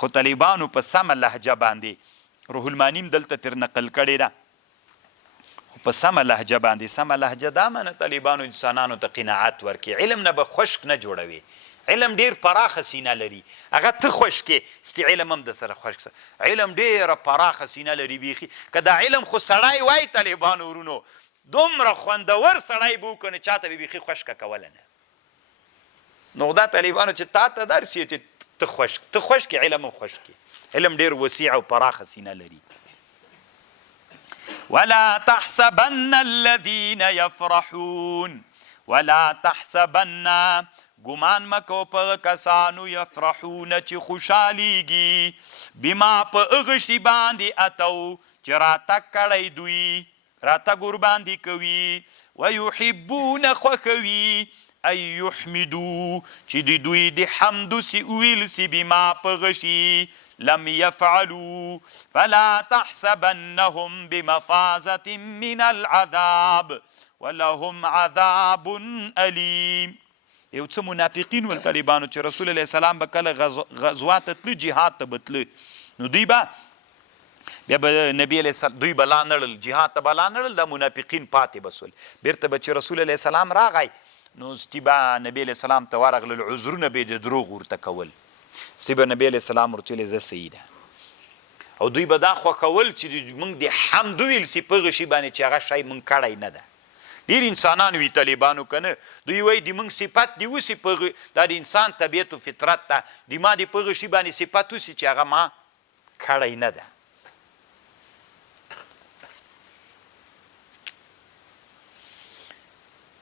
خو طالبانو په سمه لهجه باندې روح المانیم دلته تر نقل کړې ده په سمه لهجه باندې سمه لهجه دا معنی طالبانو انسانانو ته قناعت ورکړي علم نه به خشک نه جوړوي علم ډیر پراخه سینه لري هغه ته خوش کې ستی علم هم د سره خوش علم ډیره پراخه سینه لري بیخي که دا علم خو سړی وای طالبانو ورونو دومره خوندور سړی به وکنه چاته به بیخي خوشکه کوله نه نو دا طالبانو چې تا ته درسي چې ته خوش کې علم هم خوش کې علم ډیر وسیع او پراخه سینه لري ولا تحسبن الذين يفرحون ولا تحسبن ګمان مکو په کسانو یفرحون چې خوشحالیږي بما په هغه شي باندې اتو چې راتګ کړی دوی راتګ ورباندې کوي ویحبون خوښوي ای یحمدو چې د دوی د حمدو سی ویل سی بما په هغه شي لم يفعلوا فلا تحسبنهم بمفازة من العذاب ولهم عذاب أليم یو څه منافقین ول طالبانو چې رسول الله سلام به کله غزوات تلو جهاد ته بتلو نو دوی به بیا به نبی علیه السلام دوی به لا نړل جهاد ته به لا نړل دا منافقین پاتې بسول بیرته به چې رسول الله سلام راغی نو ستی به نبی علیه السلام ته ورغلل عذرونه به یې د دروغ ورته کول ستی به نبی علیه السلام ورته ویل زه صحیح ده او دوی به دا خوښول چې موږ د حمد ویل سي په هغه شي باندې چې هغه شی موږ کړی نه ده ډېر انسانان وي طالبانو که نه دوی وایي د موږ صفت دې وسي په دا د انسان طبیعت و فطرت ده د ما د په هغه شي باندې صفت وسي چې هغه ما کړی نه ده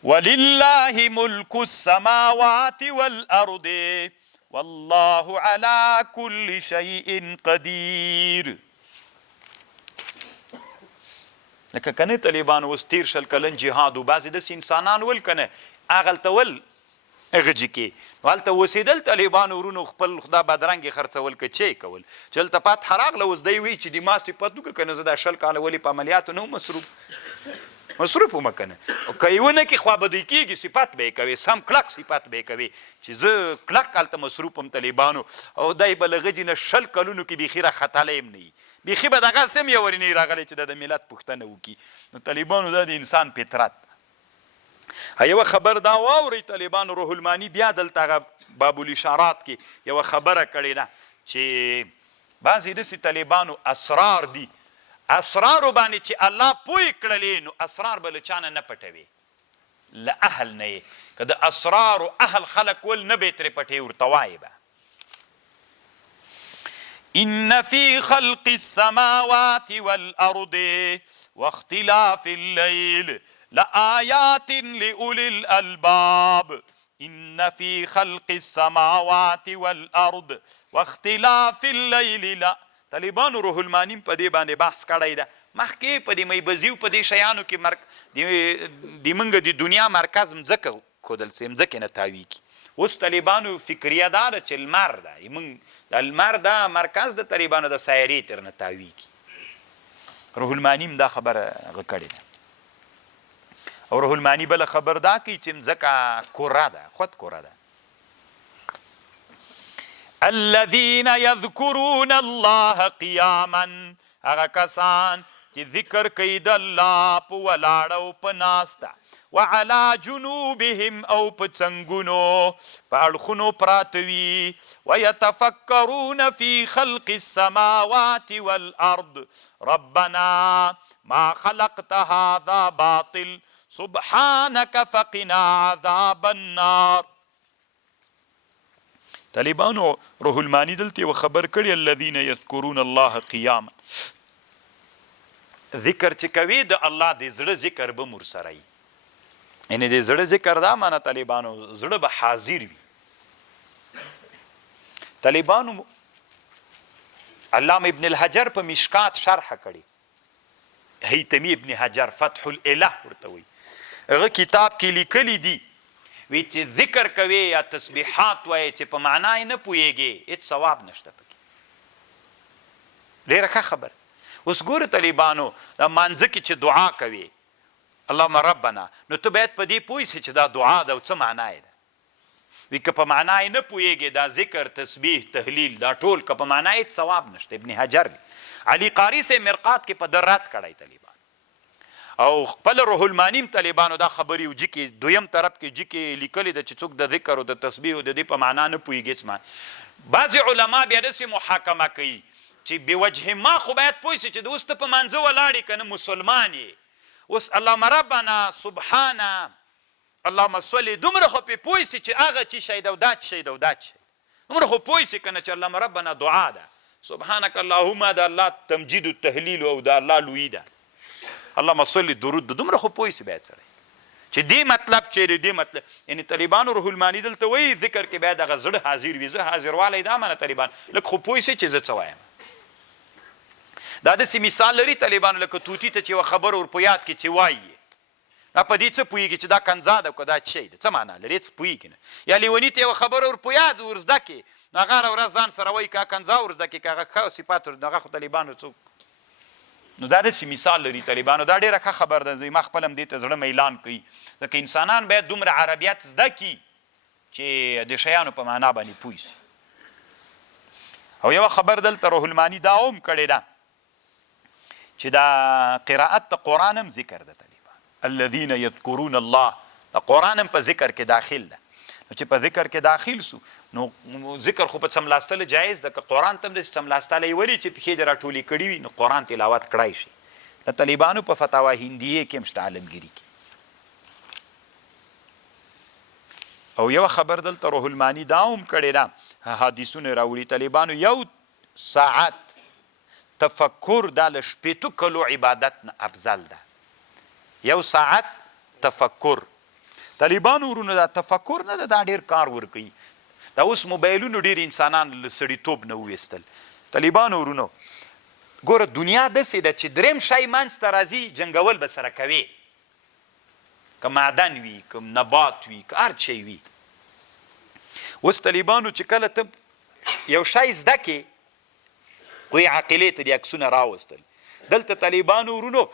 ولله ملك السماوات والأرض والله على كل شيء قدير لکه کنه طالبانو اوس تیر شل کلن جهاد و بعضې داسې انسانان ول کنه هغلته ول هغه جي کې هلته اوسېدل طالبانو ورونو خپل خدا بدرنګې خرڅول که چی کول چې هلته پات راغله اوس دی وایي چې د ما صفت وکړه که نه زه دا شل کاله ولې په عملیاتو نه مصروف ومه که نه که یې ونه کړي خوا به دوی کېږي صفت به یې کوي سم کلک صفت به یې کوي چې زه کلک هلته مصروف هم طالبانو او دی به له غجې نه شل کلونو کې بیخي راختلی هم نه وي بیخي به دغه سم یې ورې نه راغلی چې د ملت پوښتنه وکړي نو طالبانو دا د انسان فطرت یوه خبر دا واورئ طالبانو روح المانی بیا دلته هغه باب الاشارات کې یوه خبره کړې ده چې بعضې داسې طالبانو اسرار دي اسرارو باندې چې الله پوی کړلې نو اسرار به له چانه نه پټوي له اهل نه یې که د اسرارو اهل خلک ول نه به یې ترې پټوي ورته وایي به إن في خلق السماوات والأرض واختلاف الليل لآيات لأولي الألباب إن في خلق السماوات والأرض واختلاف الليل لا طالبانو روح المانیم په دې باندې بحث کړی ده مخکې په دې میبزیو په دې شیانو کې د موږ د دنیا مرکز مځکه ښودل سي مځکې نه تاویږي اوس طالبانو فکریه دا ده چې لمر ده د لمر دا مرکز د طالبانو د سایرې تر نه تاویږي روح المانیم دا خبره هغه کړې ده او روح المانی بله خبر دا کوي چې مځکه کره ده خود کره ده الذين يذكرون الله قياما هغه کسان چې ذکر کوي د الله په ولاړ او په ناسته وعلى جنوبهم او په څنګونو په اړخونو پراته وي ويتفکرون في خلق السماوات والارض ربنا ما خلقت هذا باطل سبحانك فقنا عذاب النار طالبانو روح المانی دلته یو خبر کړي الذين يذكرون الله قياما ذکر چې کوي د الله د زړه ذکر به مور سره وي یعنې د زړه ذکر دا معنی طالبانو زړه به حاضر وي طالبانو علامه ابن الحجر په مشکات شرح کړي هیتمی ابن حجر فتح الاله ورته وایي هغه کتاب کې لیکلی دي وی چې ذکر کوي یا تسبیحات وایي چې په معنا یې نه پوهېږي هېڅ ثواب نشته پکې. ډېره ښه خبره. اوس ګوره طالبانو دا مانځه کې چې دعا کوي اللهم ربنا، نو ته باید په دې پوه سې چې دا دعا ده او څه معنا یې ده. وی که په معنا یې نه پوهېږي دا ذکر تسبیح تحلیل دا ټول که په معنا یې ثواب نشته. ابن حجر علي قاري سے مرقات کې په در رد کړی طالبان او خپل روح المانیم طالبانو دا خبرې وجي کې دویم طرف کې جي کې لیکلې ده چې څوک د ذکر او د تسبیح او د دې په معنا نه پوهېږي. بعضې علما بیا داسې محاکمه کوي چې بوجه ما خو باید پوه سي چې د اوس ته په مانځه ولاړې که نه مسلمان یې اوس اللهم ربنا سبحانه اللهم صل دومره خو پې پوه سي چې هغه چې شی ده او دا چې شی ده او دا چې شی دومره خو پوه سي که نه چې اللهم ربنا دعا ده سبحانک اللهم د الله تمجید و تحلیل او د الله لویي ده اللهم صل درود ده دومره خو پوه سي باید سړی چې دې مطلب چیرې دې مطلب یعنی طالبانو روح المانی دلته وایي ذکر کې باید هغه زړه حاضر وي. زه حاضروالی دا منه طالبان لږ خو پوه سي چې زه څه وایم. دا داسې مثال لري طالبانو لکه توتي ته چې یوه خبره ور په یاد کې چې وایي دا په دې څه پوهېږي چې دا کنځا ده که دا څه شی ده څه معنا لري هېڅ پوهېږي نه. یا لیوني ته یوه خبره ور په یاد ور زده کړي نو هغه هره ورځ ځان سره وایي که کنځا ور زده کړي که هغه ښه صفات نو هغه خو طالبانو څوک نو دا داسې مثال لري طالبانو. دا ډېره ښه خبر ده. ما خپل هم دې ته زړه میلان کوي ځکه انسانان باید دومره عربیت زده کړي چې د شیانو په معنا باندې پوه سي. او یوه خبر دلته روح المانی دا هم کړې ده چې دا قرائت د قرآن هم ذکر ده طالبان. الذین یذکرون الله د قرآن هم په ذکر کې داخل ده. نو چې په ذکر کې داخل سو نو ذکر خو په څملاستل جایز ده که قرآن ته هم داسې څملاستلی ولي چې پښې دې راټولې کړي وي نو قرآن تلاوت کړی شي. د طالبانو په فتاوا هندیه کې هم شته عالمګیري کې. او یوه خبر دلته روح المانی دا هم کړې ده حدیثونه راوړي طالبانو یو ساعت تفکر دا له شپېتو کلو عبادت نه افضل ده. یو ساعت تفکر طالبانو ورونو دا تفکر نه ده دا ډېر کار ورکوي. دا اوس موبایلونو ډېر انسانان له سړیتوب نه وویستل. طالبانو ورونو ګوره دنیا داسې ده چې درېیم شی منځته راځي جنګول به سره کوې که معدن وي که نبات وي که هر شی وي. اوس طالبانو چې کله ته یو شی زده کې قوی عاقلې ته دې عکسونه راوستل دلته طالبانو ورونو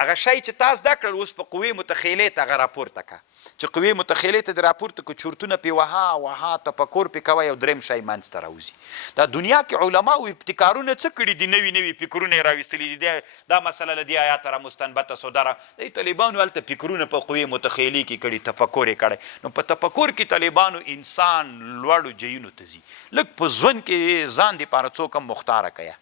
هغه شی چې تا زده کړل اوس په قوې متخیلې ته هغه راپورته که چې قوې متخیلې ته دې راپورته که چورتونه پې وها تفکر پې کوه یو درېیم شی منځته راوځي. دا دنیا کې علماو ابتکارونه څه کړي دي نوي نوي فکرونه یې راویستلي دي. دا مسله له دې آیاته را مستنبته سو دا طالبانو هلته فکرونه په قوې متخیلې کې کړي تفکر یې کړی. نو په تفکر کې طالبانو انسان لوړو جیونو ته ځي. لږ په ژوند کې ځان دپاره څوک هم مختاره کیه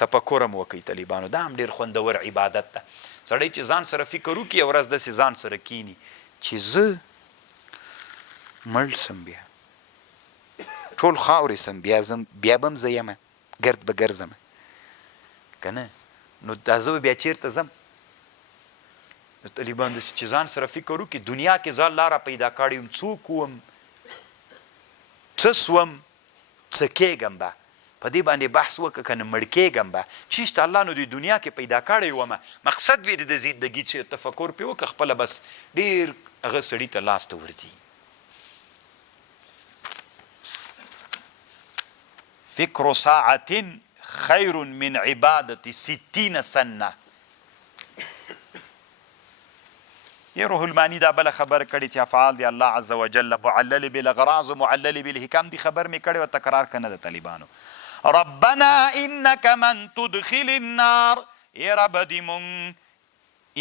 تفکر هم وکوي طالبانو. دا هم ډېر خوندور عبادت ده. سړی چې ځان سره فکر وکړي یو ورځ داسې ځان سره کینی چې زه مړ سم بیا ټول خاورې سم بیا به هم زه یمه ګرد به ګرځم که نه نو دا زه به بیا چېرته ځم. د طالبان داسې چې ځان سره فکر وکړي دنیا کې ځان لاره پیدا کړی یم څوک وم څه سوم څه کېږم به په دې باندې بحث وکړه که نه مړ کېږم به چیشته الله نو د دنیا کې پیدا کړی ومه مقصد وي د زندګي چې تفکر پې وکړه خپله بس ډېر هغه سړي ته لاس ته ورځي. فکر ساعة خیر من عبادة 60 سنة. یه روح المانی دا بله خبر کړي چې افعال دی الله عز وجل معلل بالاغراض و معلل بالحکام دی خبر می کړي و تکرار کنه د طالبانو. ربنا انك من تدخل النار ای رب دی مون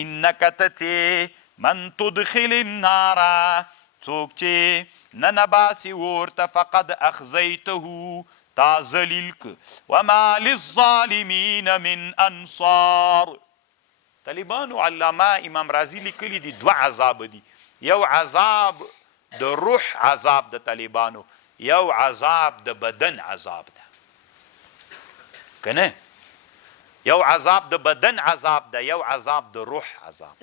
انك تتی من تدخل النار څوک چې ننباسي ورته فقد اخزیته تا ذلیل که وما للظالمین من انصار. طالبانو علامه امام رازی لیکلی دي دوه عذاب دي. یو عذاب د روح عذاب د طالبانو یو عذاب د بدن عذاب ده که نه یو عذاب د بدن عذاب ده یو عذاب د روح عذاب.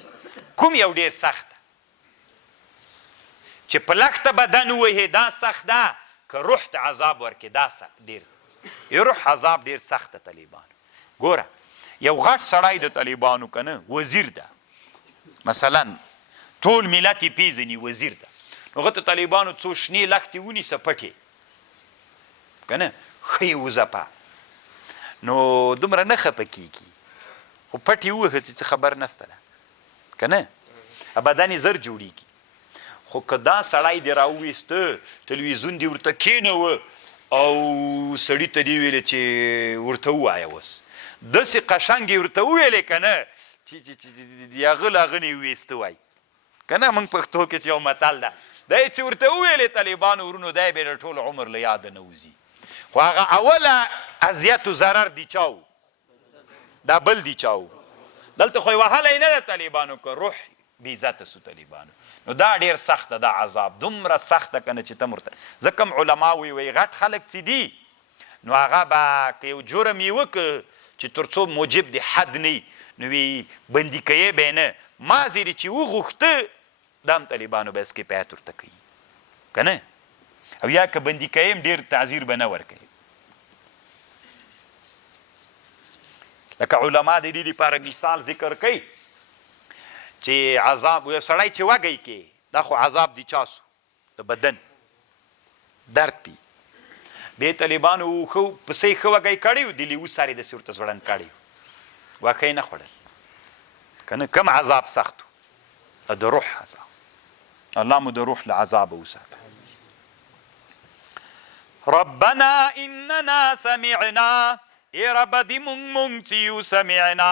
کوم یو ډېر سخت ده چې په لښته بدن ووهې دا سخت ده که روح ته عذاب ورکې دا سخت ډېر یو روح عذاب ډېر سخت ده طالبانو. ګوره یو غټ سړی د طالبانو که نه وزیر ده مثلا ټول ملت یې پیژني وزیر ته. نو هغه ته طالبانو څو شنې لښتې ونیسه پټې که نه ښه یې وځپه نو دومره نه خفه کېږي خو پټ یې ووهه چې څه خبر نسته ده که نه بدن یې زر جوړېږي. خو که دا سړی دې راوویسته تلویزیون دې ورته کېنوه او سړي ته دې ویلې چې ورته ووایه اوس داسې قشنګ یې ورته وویلې که نه چې هغه له هغه نه یې ویسته وایي که نه موږ پښتو کې چې یو متل ده دا یې چې ورته وویلې طالبانو ورونو دا یې بیا د ټول عمر له یاده نه وځي. خو هغه اوله اذیت و ضرر دی چا و دا بل دی چا و دلته خو یې وهلی نه ده طالبانو که روح بېعزته سو طالبانو نو دا ډېر سخته ده عذاب دومره سخته که نه چې ته ورته ځکه هم علما وایي غټ خلک چې دي نو هغه به که یو جرم یې وکړه چې تر څو موجب د حد نه وي نو وی بندي کوي به یې نه مازې چې وغوښته دا هم طالبانو به اسکیپایت ورته کوي که نه او یا که بندي کوي هم ډېر تعذیر به نه ورکوي. لکه علما د دې لپاره مثال ذکر کوي چې عذاب یو سړی چې وږی کې دا خو عذاب دی چا سو د بدن درد پي بیا طالبانو ښه پسې ښه وږی کړی و د لیوه سارې داسې ورته زوړند کړی و واښه یې نه خوړل که نه کم عذاب سخت و د روح عذاب الله مو د روح له عذابه وساته. ربنا اننا سمعنا ای رب دې مونږ چې یو سمعنا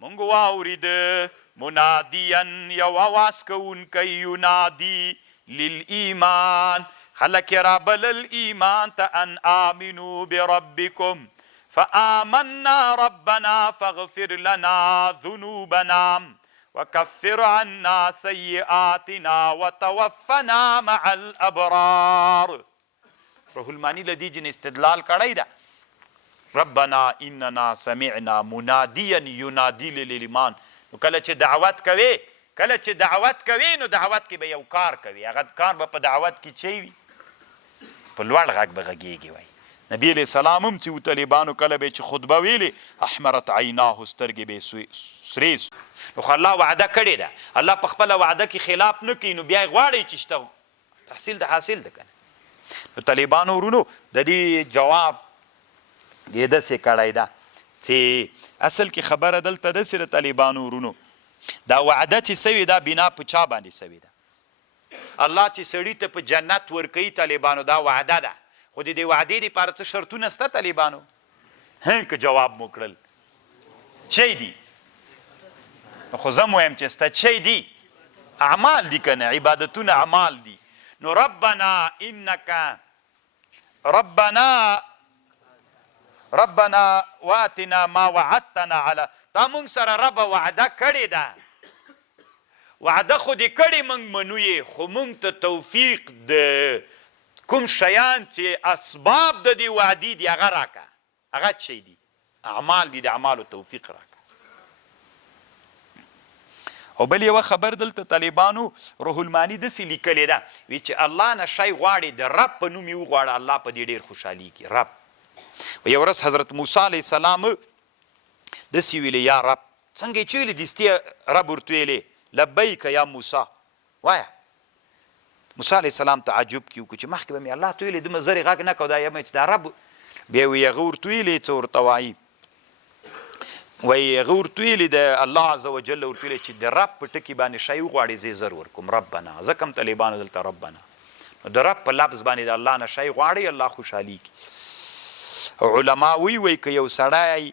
مونږ واورېده منادیا یو اواز کوونکی ینادي للایمان خلک یې رابلل ایمان ته ان آمنوا بربکم فآمنا ربنا فاغفر لنا ذنوبنا وكفر عنا سيئاتنا وتوفنا مع الابرار. روح المانی لدی جن استدلال کړی ده ربنا اننا سمعنا منادیا ینادي للایمان نو کله چې دعوت کوي نو دعوت کې به یو کار کوي هغه کار به په دعوت کې چی وي په لوړ غږ به غږیږي وایي. نبی علیه السلام هم چې و طالبانو کله به چې خطبه ویلې احمرت عیناه سترګې به یې سرې نو خو الله وعده کړې ده الله په خپله وعده کې خلاف نه کوي نو بیا یې غواړئ چې شته تحصیل ده حاصل ده که نه. نو طالبانو ورونو د دې جواب یې داسې کړی ده چې اصل کې خبره دلته داسې د طالبانو ورونو دا وعده چې سوې ده بنا په چا باندې سوې ده الله چې سړي ته په جنت ورکوي طالبانو دا وعده ده خو د دې وعدې دپاره څه شرطونه شته طالبانو که جواب مو کړل چی دي خو زه م وایم چې سته چی دي اعمال دي که نه عبادتونه اعمال دي نو ربنا انک ربنا واتنا ما وعدتنا علی تا مونږ سره ربه وعده کړې ده وعده خو دې کړې مونږ منو یې خو مونږ ته توفیق د کوم شیان چې اسباب د دې وعدې دي هغه راکړه هغه څه دي اعمال دي د اعمالو توفیق راکړه. او بل یوه خبر دلته طالبانو روح المانی داسې لیکلې ده وی چې الله نه شی غواړي د رب په نوم یې وغواړه الله په دې ډېر خوشحالېږي رب. یو ورځ حضرت موسی علیه السلام داسې ویلې یا رب څنګه یې چې ویلې دستي رب ورته ویلې لبیک یا موسی وایه موسی علیه السلام تعجب کې وکړو چې مخکې به مې الله ته ویلې دومره زر یې غږ نه کو دا یم چې دا رب بیا وی هغه ورته ویلې څه ورته وایي وایي هغه ورته ویلې د الله عز وجل ورته ویلې چې د رب په ټکي باندې شی وغواړې زه یې زر ورکوم ربنا ځکه هم طالبانو دلته ربنا نو د رب په لفظ باندې د الله نه شی غواړي الله خوشحالېږي. علما وی که یو سړی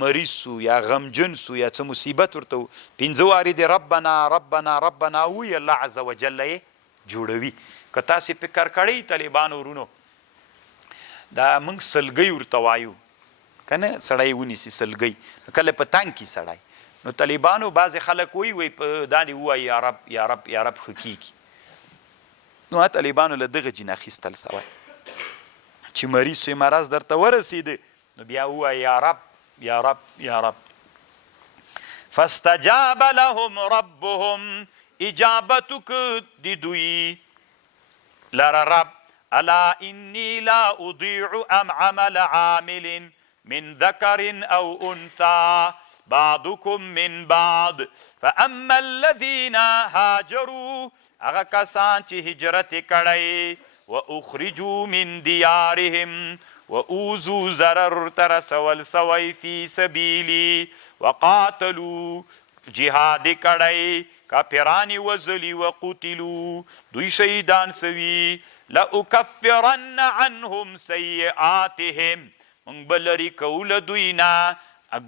مریض سو یا غمجن سو یا څه مصیبت ورته پنځه وارې د ربنا ربنا ربنا وی الله عز وجل یې جوړوي. که تاسې فکر کړی طالبانو ورونو دا موږ سلګۍ ورته وایو که نه سړی ونیسي سلګۍ نو کله په تنګ کې سړی نو طالبانو بعضې خلک وایي دا دې ووایي یا رب یا رب یا رب ښه کېږي نو طالبانو له دغه جین اخیستل سوی چې مریض شوی مرض درته ورسېده نو بیا ووایي یا رب یا رب یا رب. فاستجاب لهم ربهم اجابت وکړ د دوی لره رب الا انی لا اضیع عمل عامل من ذکر او انثى بعضكم من بعض فاما الذين هاجروا هغه کسان چې هجرت کړی واخرجوا من ديارهم واوذوا ضرر ترسول سوی فی سبیلی وقاتلوا جهاد کړی کافرانی وزلی وقتلوا دوی شهیدان سوی لأکفرن عنهم سیئاتهم من بلری کول دوینا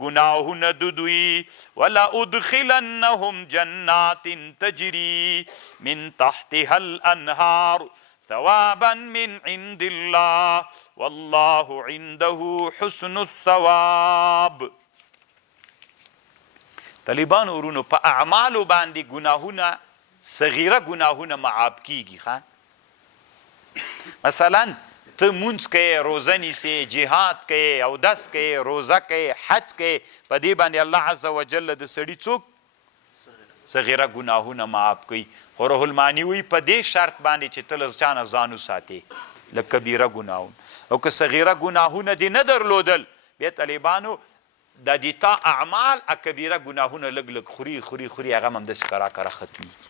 گناهونه دوی ولا ادخلنهم جنات تجری من تحتها الانهار ثوابا من عند الله والله عنده حسن الثواب. طالبان ورونو په اعمالو باندې گناهونه صغیره گناهونه معاف کیږي. مثلا ته مونځ کوې، روزه نیسې، جهاد کوې، اودس کوې، روزه کوې، حج کوې، په دې باندې الله عز وجل د سړي څوک صغیره ګناهونه معاف کوي. خو روح المانی وایي په دې شرط باندې چې ته له چا نه ځان وساتې له کبیره ګناهونه. او که صغیره ګناهونه دې نه درلودل بیا طالبانو د دې تا اعمال کبیره ګناهونه لږ لږ خوري خوري خوري هغه هم همداسې کرا کرا ختمیږي.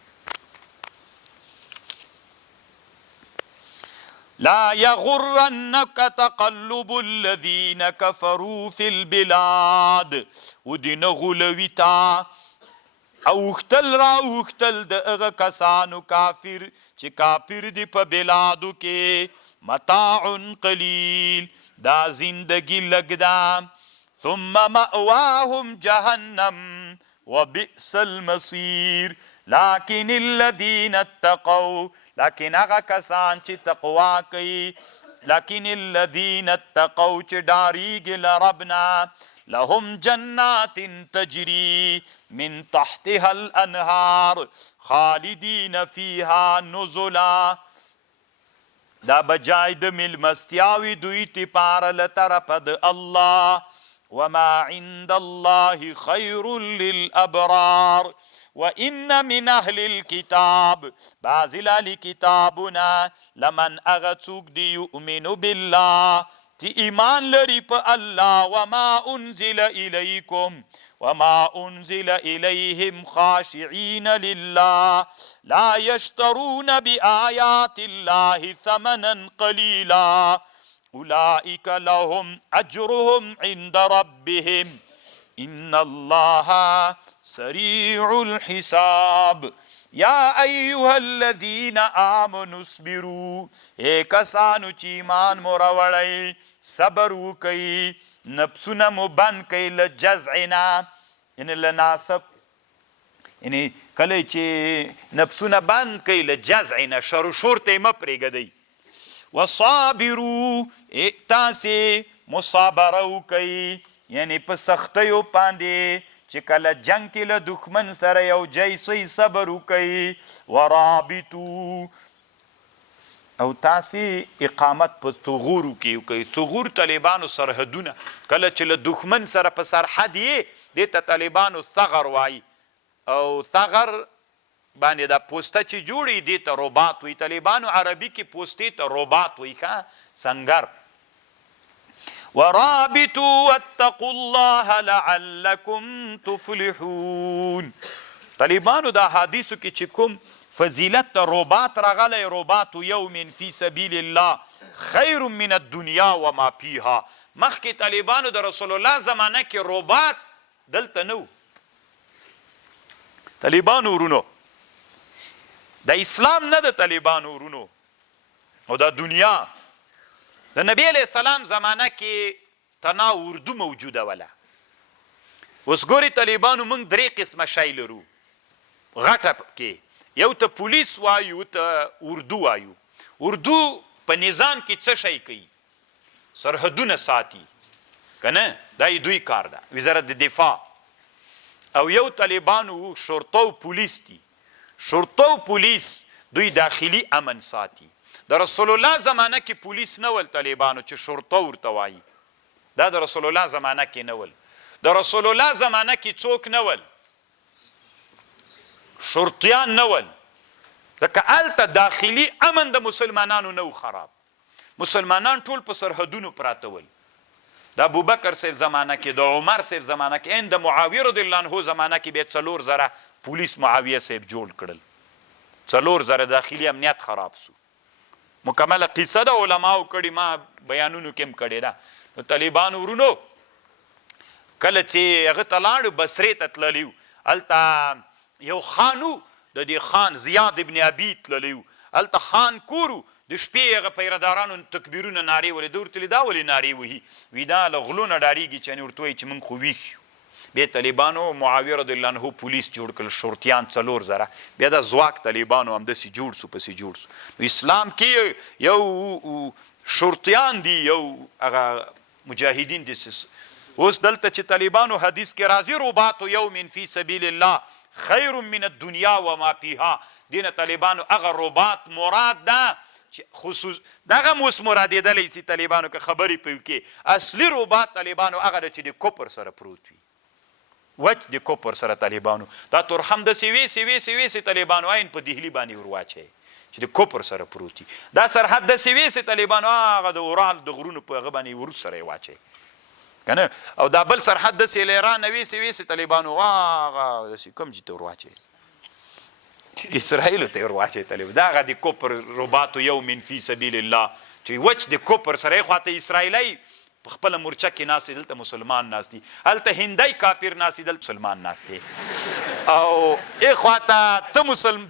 لا يغرنك تقلب الذين كفروا في البلاد ودین غلوی تا اوختل را اوختل د اغه کسانو کافر چې کافر دی په بلادو کې متاع قلیل دا زندگی لګدا ثم مأواهم جهنم وبئس المصير لكن الذين اتقوا لیکن هغه کسان چې تقوا کوي لیکن الذین اتقوا چې ډاریږي له ربنا لهم جنات تجری من تحتها الانهار خالدین فیها نزلا دا بجای د میلمستیاوي دوی تپاره له طرفه د الله وما عند الله خیر للابرار وَإِنَّ مِنْ أَهْلِ الْكِتَابِ بعض اهل کتابنا لمن اغڅوک دی یؤمن بالله چې ایمان لري په الله وما انزل الیکم وما انزل الیهم خاشعین لله لا یشترون بآیات الله ثمنا قلیلا اولئک لهم اجرهم عند ربهم ان الله سریع الحساب. یا ایها الذین آمنوا اصبروا اے کسانو چې ایمان مو راوړی صبر وکئ نفسونه مو بند کئ له جزعنا یعنې له ناسب یعنې کله چې نفسونه بند کئ له جزعنا شر و شور ته یې مه پرېږدئ وصابرو تاسې مصابره وکئ یعنی په سختیو باندې چې کله جنگ کې له دښمن سره یو جیسی صبر وکئ ورابطو او تاسې اقامت په ثغورو کې وکئ. ثغور طالبانو سرحدونه کله چې له دښمن سره په سرحد یې دې ته طالبانو ثغر وایي او ثغر باندې دا پوسته چې جوړي دې ته رباط وایي. طالبانو عربي کې پوستې ته رباط وایي سنگر. ورابطوا واتقوا الله لعلكم تفلحون. طالبانو دا حدیثو کې چې کوم فضیلت د رباط راغلی رباط یوم فی سبیل الله خیر من الدنیا وما فیها. مخکې طالبانو د رسول الله زمانه کې رباط دلته نه و. طالبانو ورونو د اسلام نه د طالبانو ورونو او د دنیا د نبی علیه السلام زمانه کې تنها اردو موجوده وله. اوس ګورې طالبانو موږ درې قسمه شی لرو غټه کې، یو ته پولیس وایو یو ته اردو وایو. اردو په نظام کې څه شی کوي؟ سرحدونه ساتي که نه؟ دا یې دوی کار ده، وزارت دفاع. او یو طالبانو شرطه و پولیس دي. شرطه و پولیس دوی داخلي امن ساتي. د رسول الله زمانه کې پولیس نه ول طالبانو چې شرطه ورته وایي، دا د رسول الله زمانه کې نه ول. د رسول الله زمانه کې څوک نه ول، شرطیان نه ول، ځکه هلته داخلي امن د مسلمانانو نه و خراب. مسلمانان ټول په سرحدونو پراته ول. د ابوبکر صاحب زمانه کې، د عمر صاحب زمانه کې، ان د معاویه رضی الله عنه زمانه کې بیا 4 زره پولیس معاویه صاحب جوړ کړل، 4 زره داخلي امنیت خراب سو. مکمله قصه د علماو کړي، ما بیانونو کې هم کړې ده. نو طالبانو ورونو کله چې هغه ته لاړو بصرې ته تللی و، هلته یو خان و، د دې خان زیاد ابن ابي تللی و، هلته خان کور و، د شپې هغه پیردارانو تکبیرونه نارې ولې، ده ورته ویلي دا ولې نارې وهي؟ وي دا له غلو نه ډارېږي چې یعنې ورته وایي چې موږ خو ویښ یو. بیا طالبانو معاویه رضی الله عنه پولیس جوړ کړل، شرطیان 4 زره، بیا دا ځواک طالبانو همداسې جوړ سو پسې جوړ سو. نو اسلام کې یو شرطیان دي، یو هغه مجاهدین دي. اوس دلته چې طالبانو حدیث کې راځي رباط یوم فی سبیل الله خیر من الدنیا وما فیها، دینه طالبانو هغه رباط مراد ده خصوص دغه موس مرادېدلی سي طالبانو که خبرې پوي کې. اصلي رباط طالبانو هغه ده چې د کفر سره پروت وي، وچ د کفر سره طالبانو دا ترحم د سوي طالبانو عین په دهلي باندې ورواچي چې د کفر سره پروت وي. دا سرحد د سوي طالبانو هغه د اورال د غرونو په هغه باندې ور سره یې واچي کنه، او دا بل سرحد د ایران نوي سوي طالبانو هغه کوم چې ته ورواچي اسرائیلو ته ورواچي طالب. دا هغه د کفر رباط یوم فی سبیل الله چې وچ د کفر سره یې خواته اسرائیلی په خپله مورچه کې ناست دی، دلته مسلمان ناست دی، هلته هندی کافر ناست دی، دلته مسلمان ناست دی، او ای خواته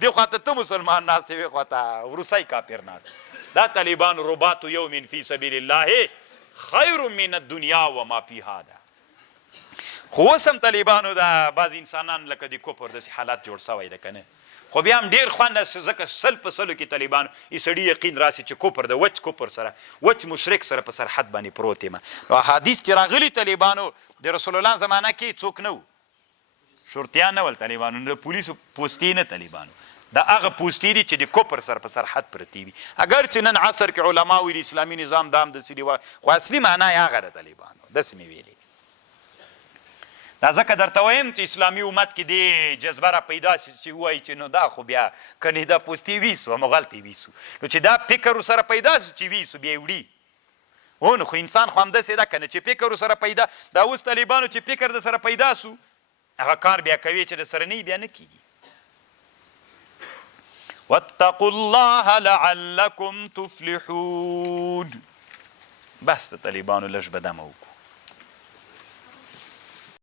دی خواته ته مسلمان ناست دی، وی خواته روسی کافر ناست دی. دا طالبان رباط یوم فی سبیل الله خیر من الدنیا وما فیها ده. خو اوس هم طالبانو دا بعض انسانان لکه د کفر داسې حالات جوړ سوی ده که نه، خو بیا هم ډېر خوند ځکه 100% کې طالبانو یې سړي یقین راسي چې کفر د وچ کفر سره وچ مشرک سره په سرحد باندې پروت یم. نو حدیث چې راغلي طالبانو د رسول الله زمانه کې څوک نه و، شرطیان نه ول طالبانو، د پولیسو پوستې نه طالبانو، دا هغه پوستې دي چې د کفر سره په سرحد پرتې وي. اگر چې نن عصر کې علما وایي د اسلامي نظام دا هم داسې دی، خو اصلي معنا یې هغه د طالبانو داسې مې ویلي. دا ځکه درته وایم چې اسلامي امت کې دې جذبه را پیدا سي چې ووایي چې نو دا خو بیا کنې دا پوستې ویسو همغلته یې ویسو، نو چې دا فکر ورسره پیدا سو چې ویسو بیا یې وړي. هو نو خو انسان خو همداسې ده که نه چې فکر ورسره پیدا، دا اوس طالبانو چې فکر در سره پیدا سو هغه کار بیا کوي چې در سره نه بیا نه کېږي. واتقوا الله لعلکم تفلحون. بس د طالبانو لږ به دمه وکړو.